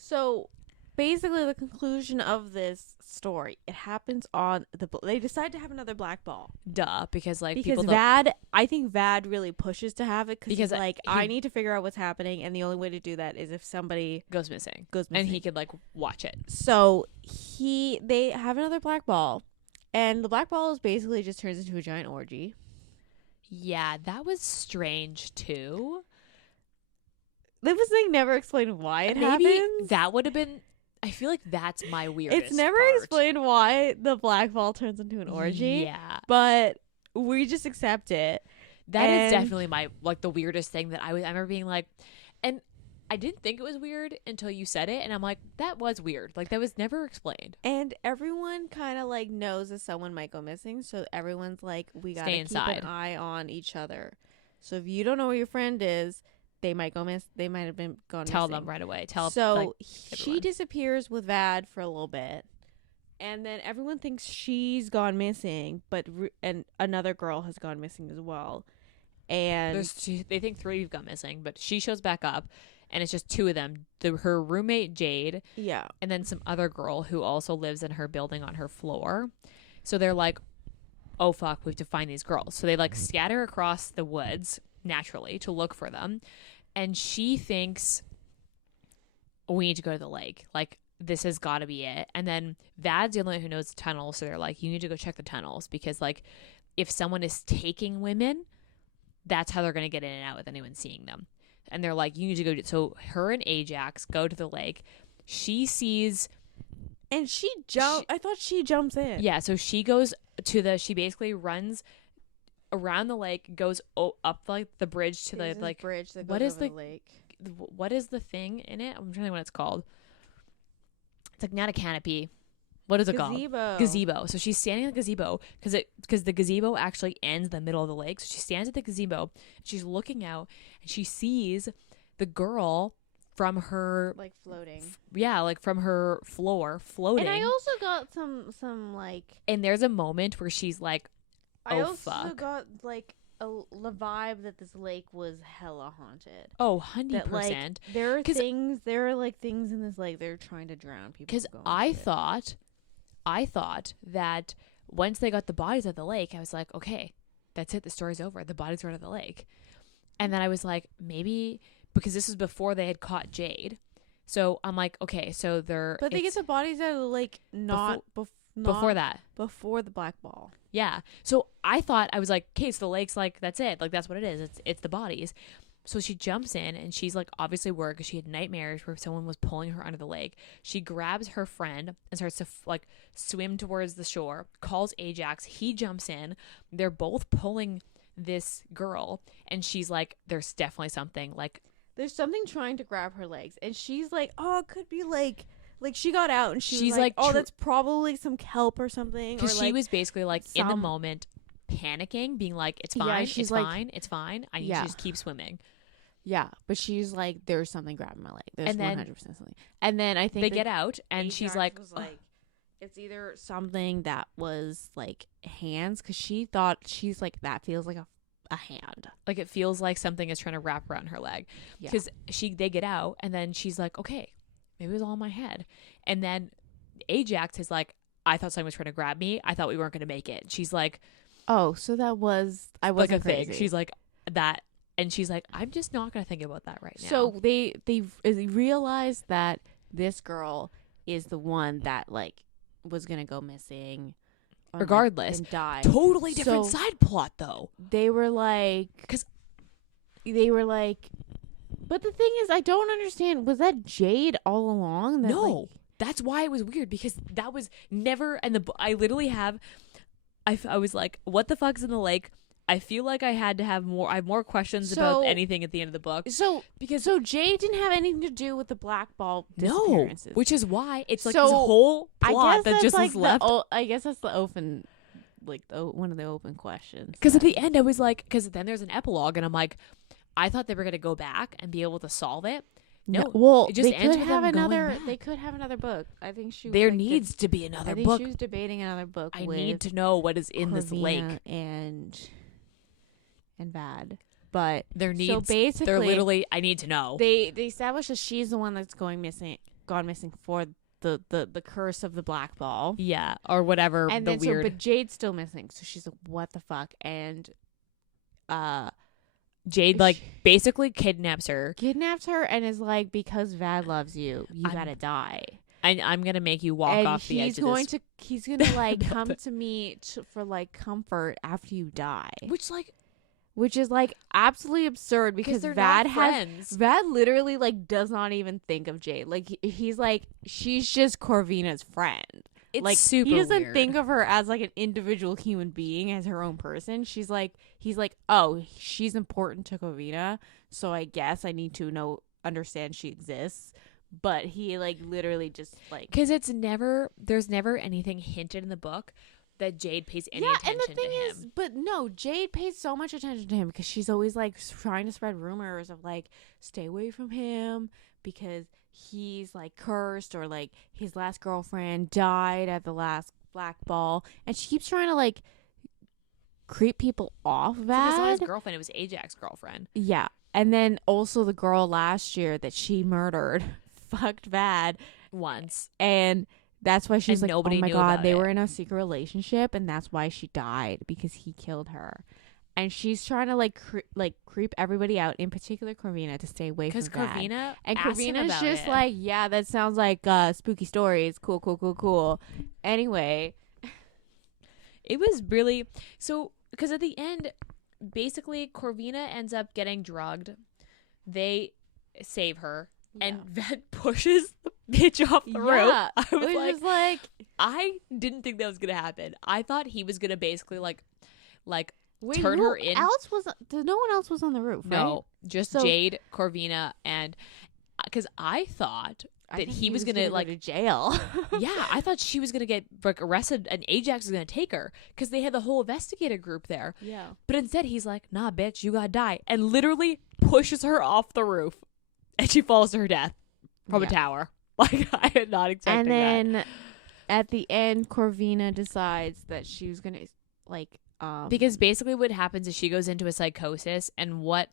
So basically the conclusion of this story, it happens on they decide to have another black ball. Duh, because Because Vad, I think Vad really pushes to have it because he's like, he I need to figure out what's happening, and the only way to do that is if somebody goes missing. And he could like watch it. So they have another black ball, and the black ball is basically just turns into a giant orgy. Yeah, that was strange too. This thing never explained why it Maybe happens. that would have been. I feel like that's my weirdest. It's never part. explained why the black ball turns into an orgy. Yeah, but we just accept it. That is definitely my the weirdest thing that I remember being like, and I didn't think it was weird until you said it, and I'm like, that was weird. Like that was never explained. And everyone kind of like knows that someone might go missing, so everyone's like, we gotta keep an eye on each other. So if you don't know where your friend is, they might go miss. They might have been gone. Tell missing. them right away. So she disappears with Vad for a little bit, and then everyone thinks she's gone missing, and another girl has gone missing as well. And they think 3 have gone missing, but she shows back up, and it's just 2 of them. Her roommate Jade, yeah, and then some other girl who also lives in her building on her floor. So they're like, oh fuck, we have to find these girls. So they like scatter across the woods naturally to look for them, and she thinks we need to go to the lake, like this has got to be it. And then Vad's the only one who knows the tunnels, so they're like, you need to go check the tunnels, because like if someone is taking women, that's how they're going to get in and out with anyone seeing them. And they're like, you need to go so her and Ajax go to the lake. She sees, and I thought she jumps in. Yeah, so she goes to she basically runs around the lake, goes up like the bridge to the like bridge that goes over the lake. What is the thing in it? I'm trying to think what it's called. It's like not a canopy. What is it called? Gazebo. So she's standing in the gazebo because the gazebo actually ends in the middle of the lake. So she stands at the gazebo. She's looking out, and she sees the girl from her like floating. Like from her floor floating. And I also got some like. And there's a moment where she's like, I also got like the vibe that this lake was hella haunted. Oh, 100%. Like, there are like things in this lake they're trying to drown people. Because I thought that once they got the bodies out of the lake, I was like, okay, that's it. The story's over. The bodies are out of the lake. And then I was like, maybe because this was before they had caught Jade. So I'm like, okay, so But they get the bodies out of the lake before that. Before the black ball. Yeah. So I was like, okay, so the lake's like, that's it. Like, that's what it is. It's the bodies. So she jumps in, and she's like obviously worried because she had nightmares where someone was pulling her under the lake. She grabs her friend and starts to like swim towards the shore, calls Ajax. He jumps in. They're both pulling this girl, and she's like, there's definitely something. Like, there's something trying to grab her legs. And she's like, oh, it could be like she got out, and she's like, oh, that's probably some kelp or something. Because she was basically like in the moment panicking, being like, it's fine, it's fine, it's fine. I need to just keep swimming. Yeah, but she's like, there's something grabbing my leg. There's 100% something. And then I think they get out, and she's like, it's either something that was like hands, because she thought she's like, that feels like a hand. Like it feels like something is trying to wrap around her leg. Yeah. Because they get out and then she's like, okay, maybe it was all in my head. And then Ajax is like, I thought someone was trying to grab me. I thought we weren't going to make it. She's like, oh, so that was, I wasn't like a crazy. thing. She's like that. And she's like, I'm just not going to think about that right now. So they realized that this girl is the one that like was going to go missing. Or, regardless. Like, and die. Totally different side plot though. They were like, but the thing is, I don't understand. Was that Jade all along? That, no. Like, that's why it was weird, because that was never, and I literally have, I was like, what the fuck's in the lake? I feel like I had to have more, I have more questions about anything at the end of the book. So Jade didn't have anything to do with the black ball disappearances. No, which is why it's like this whole plot that just like was left. I guess that's the open, like one of the open questions. Because at the end I was like, because then there's an epilogue and I'm like, I thought they were going to go back and be able to solve it. No, well, it just they ends could with have them going another. back. They could have another book. I think she. There was, like, needs to be another I think book. she was debating another book. I with need to know what is in this lake and Vad. But there needs. so basically, they're literally. I need to know. They established that she's the one that's gone missing for the curse of the black ball. Yeah, or whatever. And the then weird. but Jade's still missing, so she's like, what the fuck? And Jade like basically kidnaps her. And is like, because Vad loves you, you gotta die. And I'm gonna make you walk off the edge of this. He's gonna like come to me for like comfort after you die, which is like absolutely absurd, because Vad literally like does not even think of Jade. Like he's like, she's just Corvina's friend. It's like super he doesn't weird. think of her as like an individual human being, as her own person. He's like, oh, she's important to Corvina, so I guess I need to understand she exists. But he like literally just like, because there's never anything hinted in the book that Jade pays any attention and the thing to him. is, but no, Jade pays so much attention to him, because she's always like trying to spread rumors of like, stay away from him because he's like cursed, or like his last girlfriend died at the last black ball, and she keeps trying to like creep people off that. It's not his girlfriend, it was Ajax's girlfriend. Yeah. And then also the girl last year that she murdered fucked Vad once, and that's why she's like, nobody oh my knew god, about they it. were in a secret relationship, and that's why she died, because he killed her. And she's trying to like creep everybody out, in particular Corvina, to stay away from because Vad. Corvina And asked him Corvina's about just it. like, yeah, that sounds like spooky stories. Cool. Anyway, It was really so, because at the end, basically Corvina ends up getting drugged. They save her, and Ved pushes the bitch off the roof. I was like, I didn't think that was gonna happen. I thought he was gonna basically like wait, turn her in. No one else was on the roof, right? No, just Jade, Corvina, and because I thought I that think he was gonna go to jail. yeah, I thought she was gonna get like arrested and Ajax was gonna take her, because they had the whole investigator group there. Yeah. But instead he's like, nah bitch, you gotta die, and literally pushes her off the roof, and she falls to her death from a tower. Like, I had not expected that. And then at the end, Corvina decides that she was gonna like because basically what happens is she goes into a psychosis, and what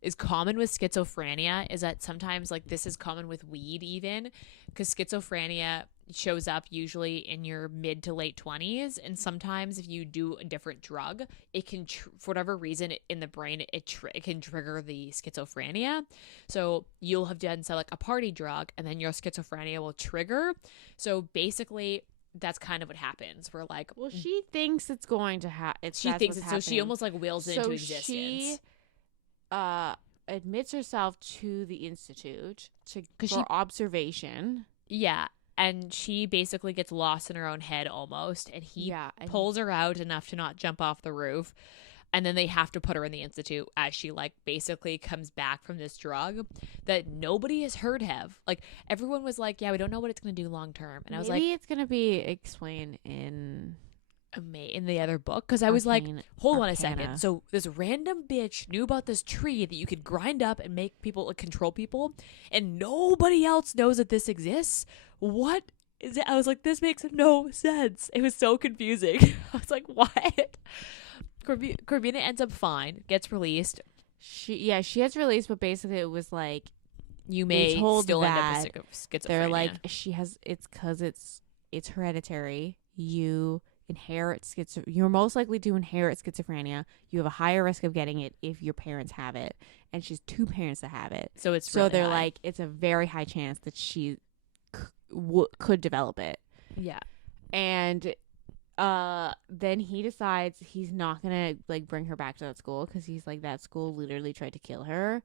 is common with schizophrenia is that sometimes, like, this is common with weed even, because schizophrenia shows up usually in your mid to late 20s, and sometimes if you do a different drug, it can for whatever reason in the brain it can trigger the schizophrenia. So you'll have done like a party drug, and then your schizophrenia will trigger. So basically that's kind of what happens. We're like, well, she thinks it's going to happen. She thinks it's happening. So she almost like wills it into existence. She admits herself to the institute for observation. Yeah, and she basically gets lost in her own head almost, and he pulls her out enough to not jump off the roof, and then they have to put her in the institute as she like basically comes back from this drug that nobody has heard of. Like, everyone was like, yeah, we don't know what it's going to do long term, and I was like, maybe it's going to be explained in the other book, because I was like, hold on a second, so this random bitch knew about this tree that you could grind up and make people like control people, and nobody else knows that this exists. What is it? I was like, this makes no sense. It was so confusing. I was like, what? Corvina ends up fine, gets released. She has released, but basically it was like You may told still end up that with schizophrenia. they're like it's because it's hereditary. You inherit you're most likely to inherit schizophrenia. You have a higher risk of getting it if your parents have it, and she's two parents that have it. So it's so really they're high. like it's a very high chance that she could develop it. Yeah. And then he decides he's not gonna like bring her back to that school because he's like, that school literally tried to kill her.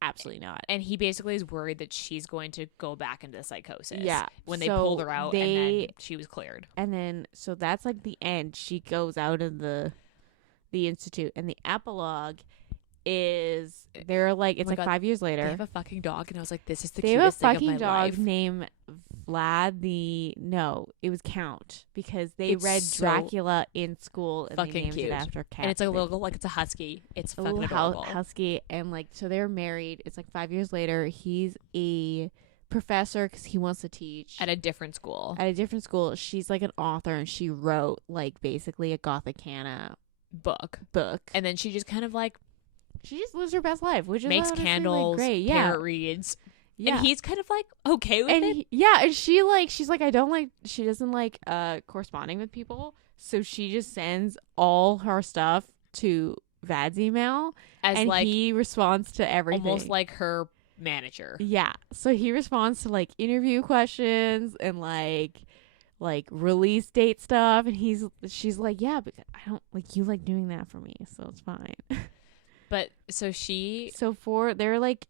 Absolutely not. And he basically is worried that she's going to go back into psychosis. Yeah. When they So pulled her out and then she was cleared. And then so that's like the end. She goes out of the institute, and the epilogue is they're like, it's my like God, 5 years later. They have a fucking dog, and I was like, this is the They have a cutest thing of fucking my dog life. named Vlad it was Count, because they It's read so Dracula in school and they fucking named cute. it after Cat. And it's like a little, like it's a husky. It's a fucking little adorable. husky, and like so they're married. It's like 5 years later. He's a professor because he wants to teach At a different school. at a different school. She's like an author, and she wrote like basically a Gothikana book. book. And then she just kind of like She just lives her best life, which is makes honestly, candles, like, great. Yeah, parrot reads. yeah. And he's kind of like okay with and it. and she's like, she doesn't like corresponding with people, so she just sends all her stuff to Vad's email, As and like he responds to everything, almost like her manager. yeah. So he responds to like interview questions and like release date stuff, and she's like, yeah, but I don't like, you like doing that for me, so it's fine. But so she They're like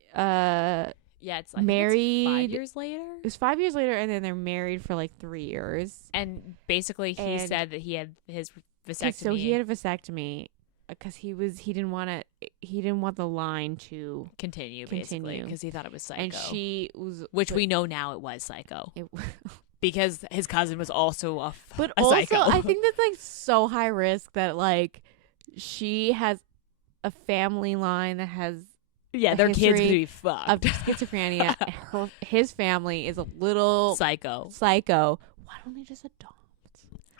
yeah, it's like married 5 years later. it was 5 years later, and then they're married for like 3 years. And basically he And- said that he had his vasectomy. So he had a vasectomy because he didn't want the line to continue basically Continue. because he thought it was psycho. and she was which we know now it was psycho it, because his cousin was also but a also psycho. I think that's like so high risk that like she has a family line that has yeah, a their kids history could be fucked. of schizophrenia. His family is a little Psycho. Why don't they just adopt?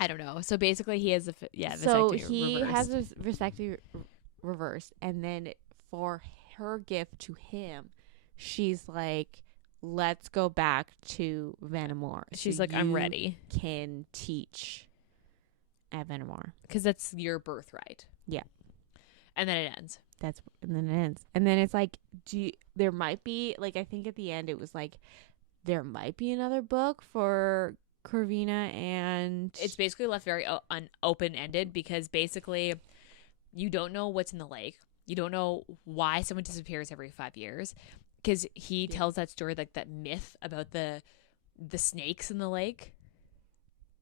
I don't know. So basically, he has a So vasectomy he reversed. has a vasectomy reversed, and then for her gift to him, she's like, "Let's go back to Vanamore." She's so like, I'm you ready Can teach at Vanamore. because that's your birthright. Yeah. And then it ends. And then it ends, and then it's like, there might be like, I think at the end it was like, there might be another book for Corvina, and It's basically left very open ended because basically you don't know what's in the lake. You don't know why someone disappears every 5 years because he tells that story, like that myth about the snakes in the lake.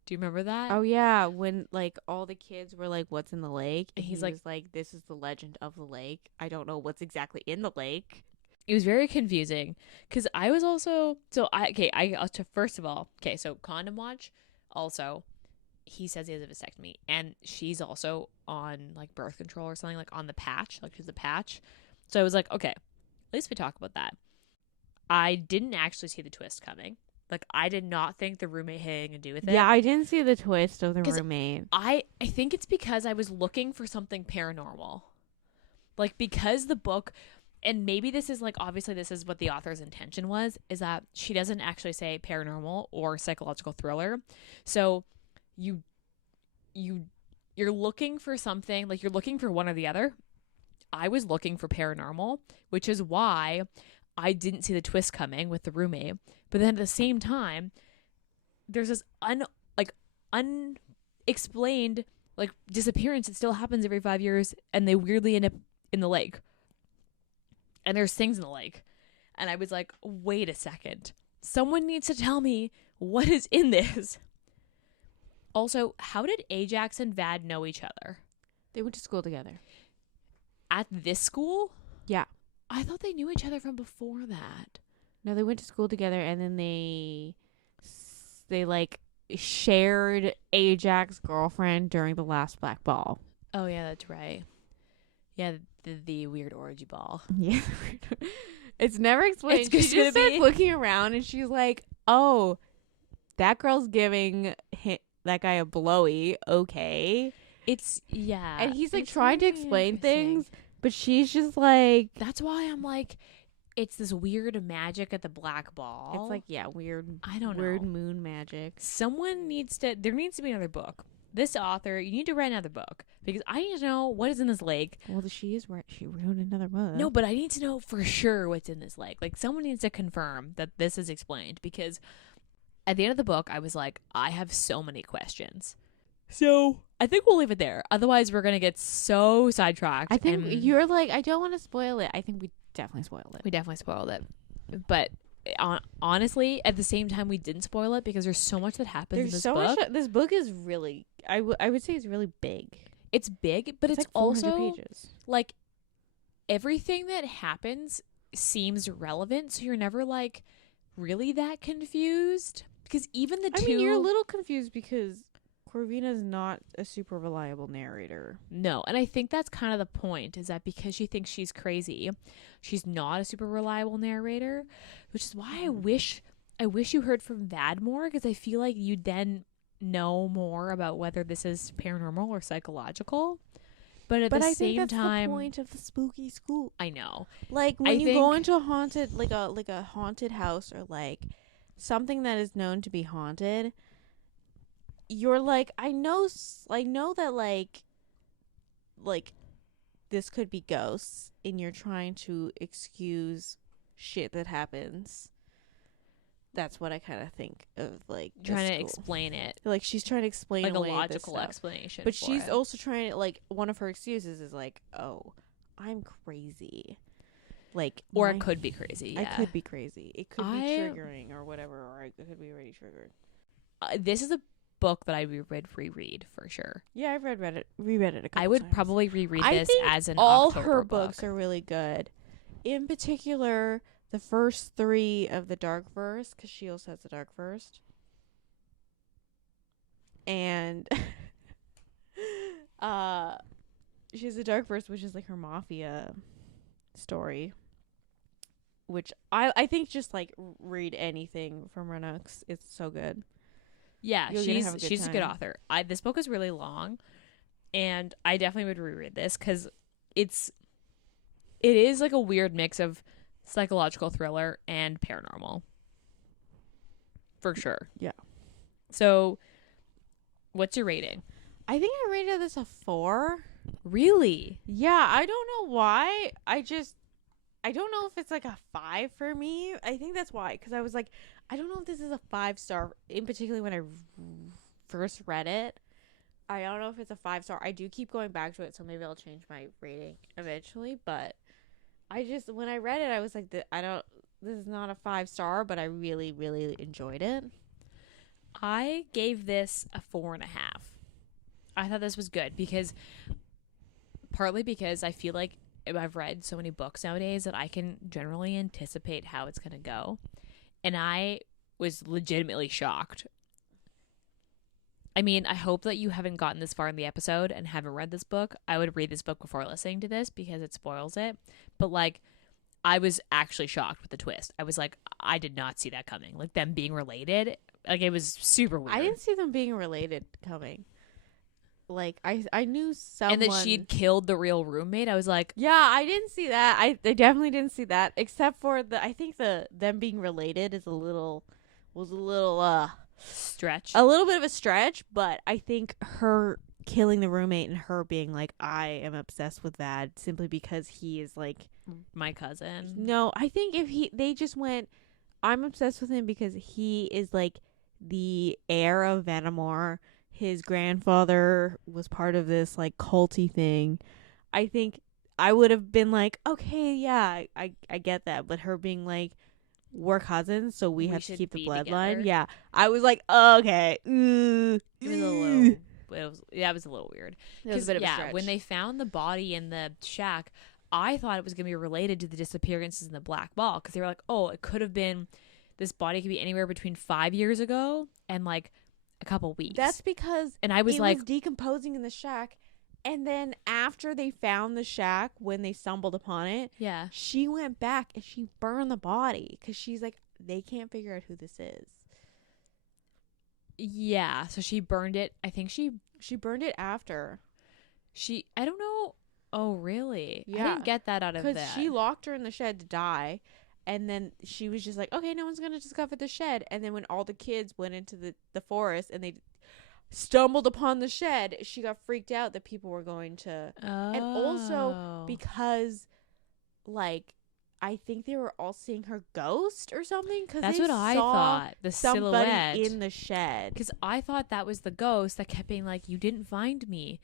Do you remember that? Oh yeah, when like all the kids were like, "What's in the lake?" And He's he was like, "This is the legend of the lake. I don't know what's exactly in the lake." It was very confusing because I was also first of all, so Condom Watch also, he says he has a vasectomy and she's also on like birth control or something, like on the patch, like she's a patch. So I was like, okay, at least we talk about that. I didn't actually see the twist coming. Like I did not think the roommate had anything to do with it. Yeah, I didn't see the twist of the 'Cause roommate. I think it's because I was looking for something paranormal. Like because the book, and maybe this is like, obviously this is what the author's intention was, is that she doesn't actually say paranormal or psychological thriller. So you're looking for something, like you're looking for one or the other. I was looking for paranormal, which is why I didn't see the twist coming with the roommate. But then at the same time, there's this unexplained like disappearance that still happens every 5 years, and they weirdly end up in the lake. And there's things in the lake. And I was like, wait a second. Someone needs to tell me what is in this. Also, how did Ajax and Vad know each other? They went to school together. At this school? Yeah. I thought they knew each other from before that. No, they went to school together, and then they like shared Ajax's girlfriend during the last Black Ball. Oh, yeah, that's right. Yeah, the weird orgy ball. Yeah. It's never explained. It's She just gonna just starts be- looking around, and she's like, "Oh, that girl's giving that guy a blowy. Okay." It's yeah. And he's like it's trying to very explain interesting. things, but she's just like, That's why I'm like, it's this weird magic at the black ball. it's like, yeah, weird, I don't weird know. moon magic. There needs to be another book. This author, you need to write another book because I need to know what is in this lake. Well, she wrote another book. No, but I need to know for sure what's in this lake. Like, someone needs to confirm that this is explained because at the end of the book, I was like, I have so many questions. So I think we'll leave it there. Otherwise, we're going to get so sidetracked. I think you're like, I don't want to spoil it. I think we definitely spoiled it. We definitely spoiled it. But honestly, at the same time, we didn't spoil it because there's so much that happens in this book. This book is really, I would say it's really big. It's big, but it's like 400 also pages. like everything that happens seems relevant. So you're never like really that confused because even the two. I mean, you're a little confused because Corvina's not a super reliable narrator. No, and I think that's kind of the point, is that because she thinks she's crazy, she's not a super reliable narrator, which is why I wish you heard from Vad more, because I feel like you'd then know more about whether this is paranormal or psychological. But at the I same think that's time, the point of the spooky school. I know. Like when you go into a haunted, like a haunted house, or like something that is known to be haunted, you're like, I know that like this could be ghosts, and you're trying to excuse shit that happens. That's what I kind of think of, like Trying to explain it, like she's trying to explain like a away logical explanation. but for she's it. also trying to, like, one of her excuses is like, oh, I'm crazy, like, or it could be crazy. Yeah. I could be crazy. It could be triggering or whatever, or I could be already triggered. This is a book that I would reread for sure. Yeah, I've reread it a couple I would times. probably reread I this think as an all October her book. books are really good. In particular, the first 3 of the Dark Verse, because she also has the Dark Verse. And she has a Dark Verse, which is like her mafia story. Which I think, just like, read anything from RuNyx. It's so good. Yeah, You're gonna have a good she's a good time. author. This book is really long, and I definitely would reread this because it is like a weird mix of psychological thriller and paranormal, for sure. Yeah. So, what's your rating? I think I rated this a 4. Really? Yeah, I don't know why. I don't know if it's like a 5 for me. I think that's why, because I was like, I don't know if this is a 5-star, in particular when I first read it. I don't know if it's a 5-star. I do keep going back to it, so maybe I'll change my rating eventually. But when I read it, I was like, this is not a 5-star, but I really, really enjoyed it. I gave this a 4.5. I thought this was good partly because I feel like I've read so many books nowadays that I can generally anticipate how it's going to go. And I was legitimately shocked. I mean, I hope that you haven't gotten this far in the episode and haven't read this book. I would read this book before listening to this because it spoils it. But, like, I was actually shocked with the twist. I was like, I did not see that coming. Like, them being related. Like, it was super weird. I didn't see them being related coming. Like, I knew someone. And that she'd killed the real roommate. I was like, yeah, I didn't see that. I definitely didn't see that. Except for I think them being related was a little stretch. A little bit of a stretch, but I think her killing the roommate and her being like, I am obsessed with that simply because he is like my cousin. No, I think they just went, I'm obsessed with him because he is like the heir of Vanamore. His grandfather was part of this like culty thing. I think I would have been like, okay, yeah, I get that. But her being like, we're cousins, so we have to keep the bloodline. Together. Yeah, I was like, okay. It was a little. That was a little weird. It was a bit of a stretch. When they found the body in the shack, I thought it was going to be related to the disappearances in the Black Ball, because they were like, oh, it could have been, this body could be anywhere between 5 years ago and like a couple weeks. That's because and I was it like, was decomposing in the shack, and then after they found the shack, when they stumbled upon it, yeah, she went back and she burned the body because she's like, they can't figure out who this is. Yeah, so she burned it. I think she burned it after. I don't know. Oh, really? I Yeah. didn't get that out of Because that. she locked her in the shed to die. And then she was just like, okay, no one's going to discover the shed. And then when all the kids went into the forest and they stumbled upon the shed, she got freaked out that people were going to. Oh. And also because, like, I think they were all seeing her ghost or something. Cause That's they what I saw thought. The somebody silhouette. in the shed. Because I thought that was the ghost that kept being like, "You didn't find me,"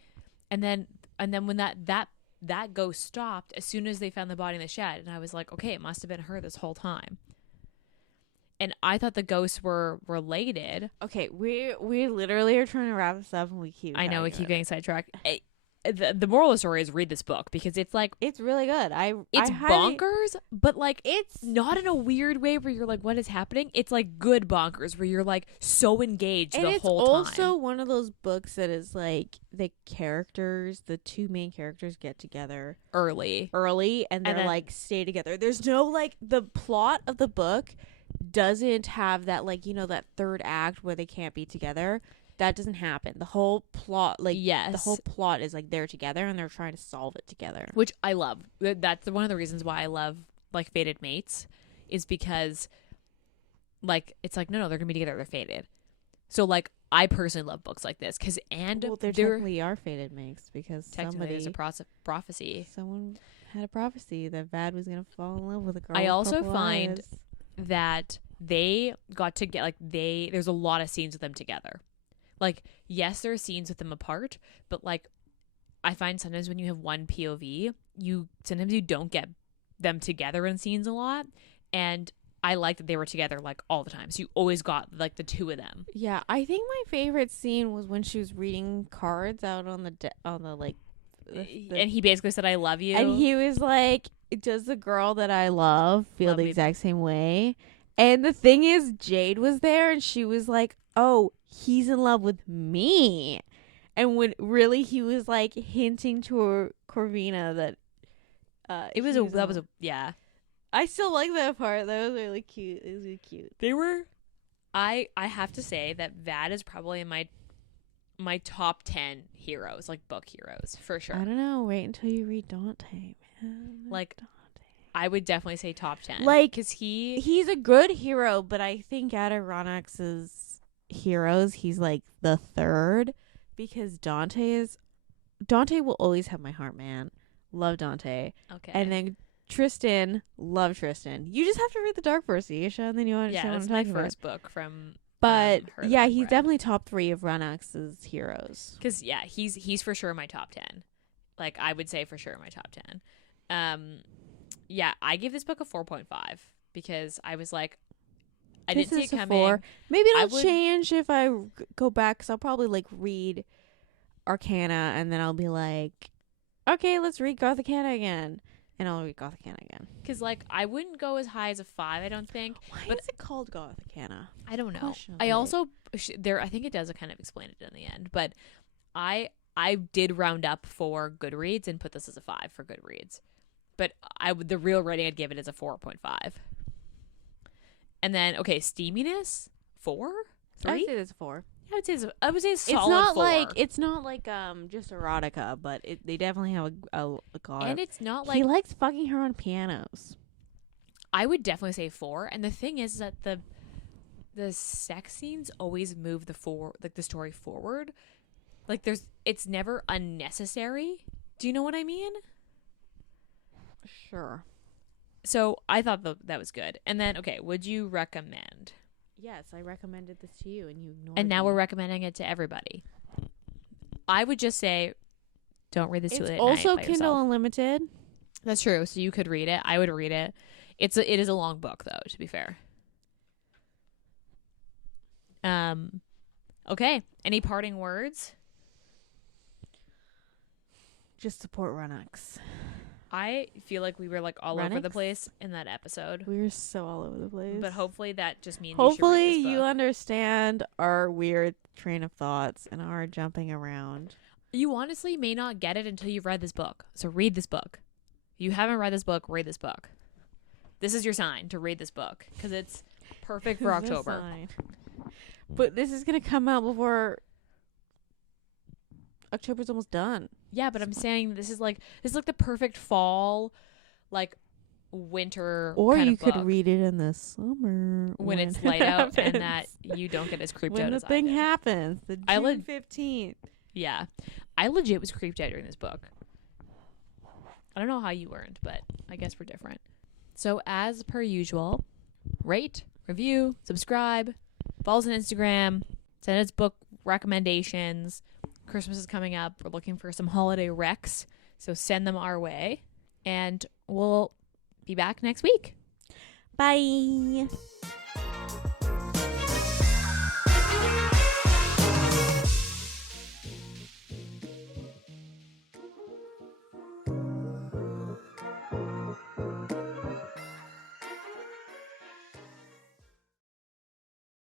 and then when that ghost stopped as soon as they found the body in the shed, and I was like, "Okay, it must have been her this whole time." And I thought the ghosts were related. Okay, we literally are trying to wrap this up, and we keep. I know we talking keep about getting sidetracked. The moral of the story is read this book because it's like it. It's really good. it's bonkers, but like it's not in a weird way where you're like, what is happening? It's like good bonkers where you're like so engaged and the it's whole time. also one of those books that is like the two main characters get together early, and they're then, like stay together. There's no like the plot of the book doesn't have that like that third act where they can't be together. That doesn't happen. The whole plot, the whole plot is like they're together and they're trying to solve it together, which I love. That's one of the reasons why I love like fated mates, is because like it's like no, they're gonna be together. They're fated. So like I personally love books like this because there technically are fated mates because technically there's a prophecy. Someone had a prophecy that Vad was gonna fall in love with a girl. I also with find eyes. that they got to get there's a lot of scenes with them together. Like, yes, there are scenes with them apart, but like I find sometimes when you have one POV, sometimes you don't get them together in scenes a lot. And I like that they were together like all the time. So you always got like the two of them. Yeah, I think my favorite scene was when she was reading cards out on the like and he basically said, "I love you." And he was like, "Does the girl that I love feel Love the me. exact same way?" And the thing is, Jade was there and she was like, "Oh, he's in love with me." And when really he was like hinting to Corvina that yeah. I still like that part. That was really cute. It was really cute. They were I have to say that Vad is probably in my top 10 heroes, like book heroes, for sure. I don't know. Wait until you read Dante, man. Like I would definitely say top 10. Like, cuz he's a good hero, but I think out of RuNyx's heroes, he's like the third because Dante will always have my heart, man. Love Dante. Okay. And then Tristan, love Tristan. You just have to read the Dark Verse, Ayesha, and then you understand what I'm that's my talking about. first book from But her that yeah, I've he's read. definitely top 3 of RuNyx's heroes. Cuz yeah, he's for sure in my top 10. Like I would say for sure in my top 10. Yeah, I give this book a 4.5 because I was like I This didn't is see it a coming. 4. Maybe I it'll would- change if I go back, because I'll probably like read Arcana and then I'll be like, okay, let's read Gothikana again. And I'll read Gothikana again. Cuz like I wouldn't go as high as a 5, I don't think. Why But is it called Gothikana? I don't know. Question of I the also I think it does kind of explain it in the end, but I did round up for Goodreads and put this as a 5 for Goodreads. But the real rating I'd give it is a 4.5. And then okay, steaminess 4, 3. I would say it's a 4. I would say a solid It's not 4. like just erotica, but they definitely have a god. And it's not like he likes fucking her on pianos. I would definitely say 4. And the thing is that the sex scenes always move the story forward. Like it's never unnecessary. Do you know what I mean? Sure. So I thought that was good. And then okay, would you recommend? Yes, I recommended this to you, and you ignored And now me. we're recommending it to everybody. I would just say, don't read this too late It's at night also by Kindle yourself. Unlimited. That's true. So you could read it. I would read it. It is a long book though, to be fair. Okay. Any parting words? Just support RuNyx. I feel like we were like all over the RuNyx? place in that episode. We were so all over the place. But hopefully that just means hopefully you should read this you book. understand our weird train of thoughts and our jumping around. You honestly may not get it until you've read this book. So read this book. If you haven't read this book, read this book. This is your sign to read this book because it's perfect for This is October. fine. But this is going to come out before October's almost done. Yeah, but I'm saying this is like the perfect fall, like winter Or kind you of could book read it in the summer when it's it light out and happens. that you don't get as creeped when out the as I thing did. happens, the I June would- 15th. Yeah, I legit was creeped out during this book. I don't know how you weren't, but I guess we're different. So as per usual, rate, review, subscribe, follow us on Instagram, send us book recommendations. Christmas is coming up. We're looking for some holiday recs, so send them our way, and we'll be back next week. Bye.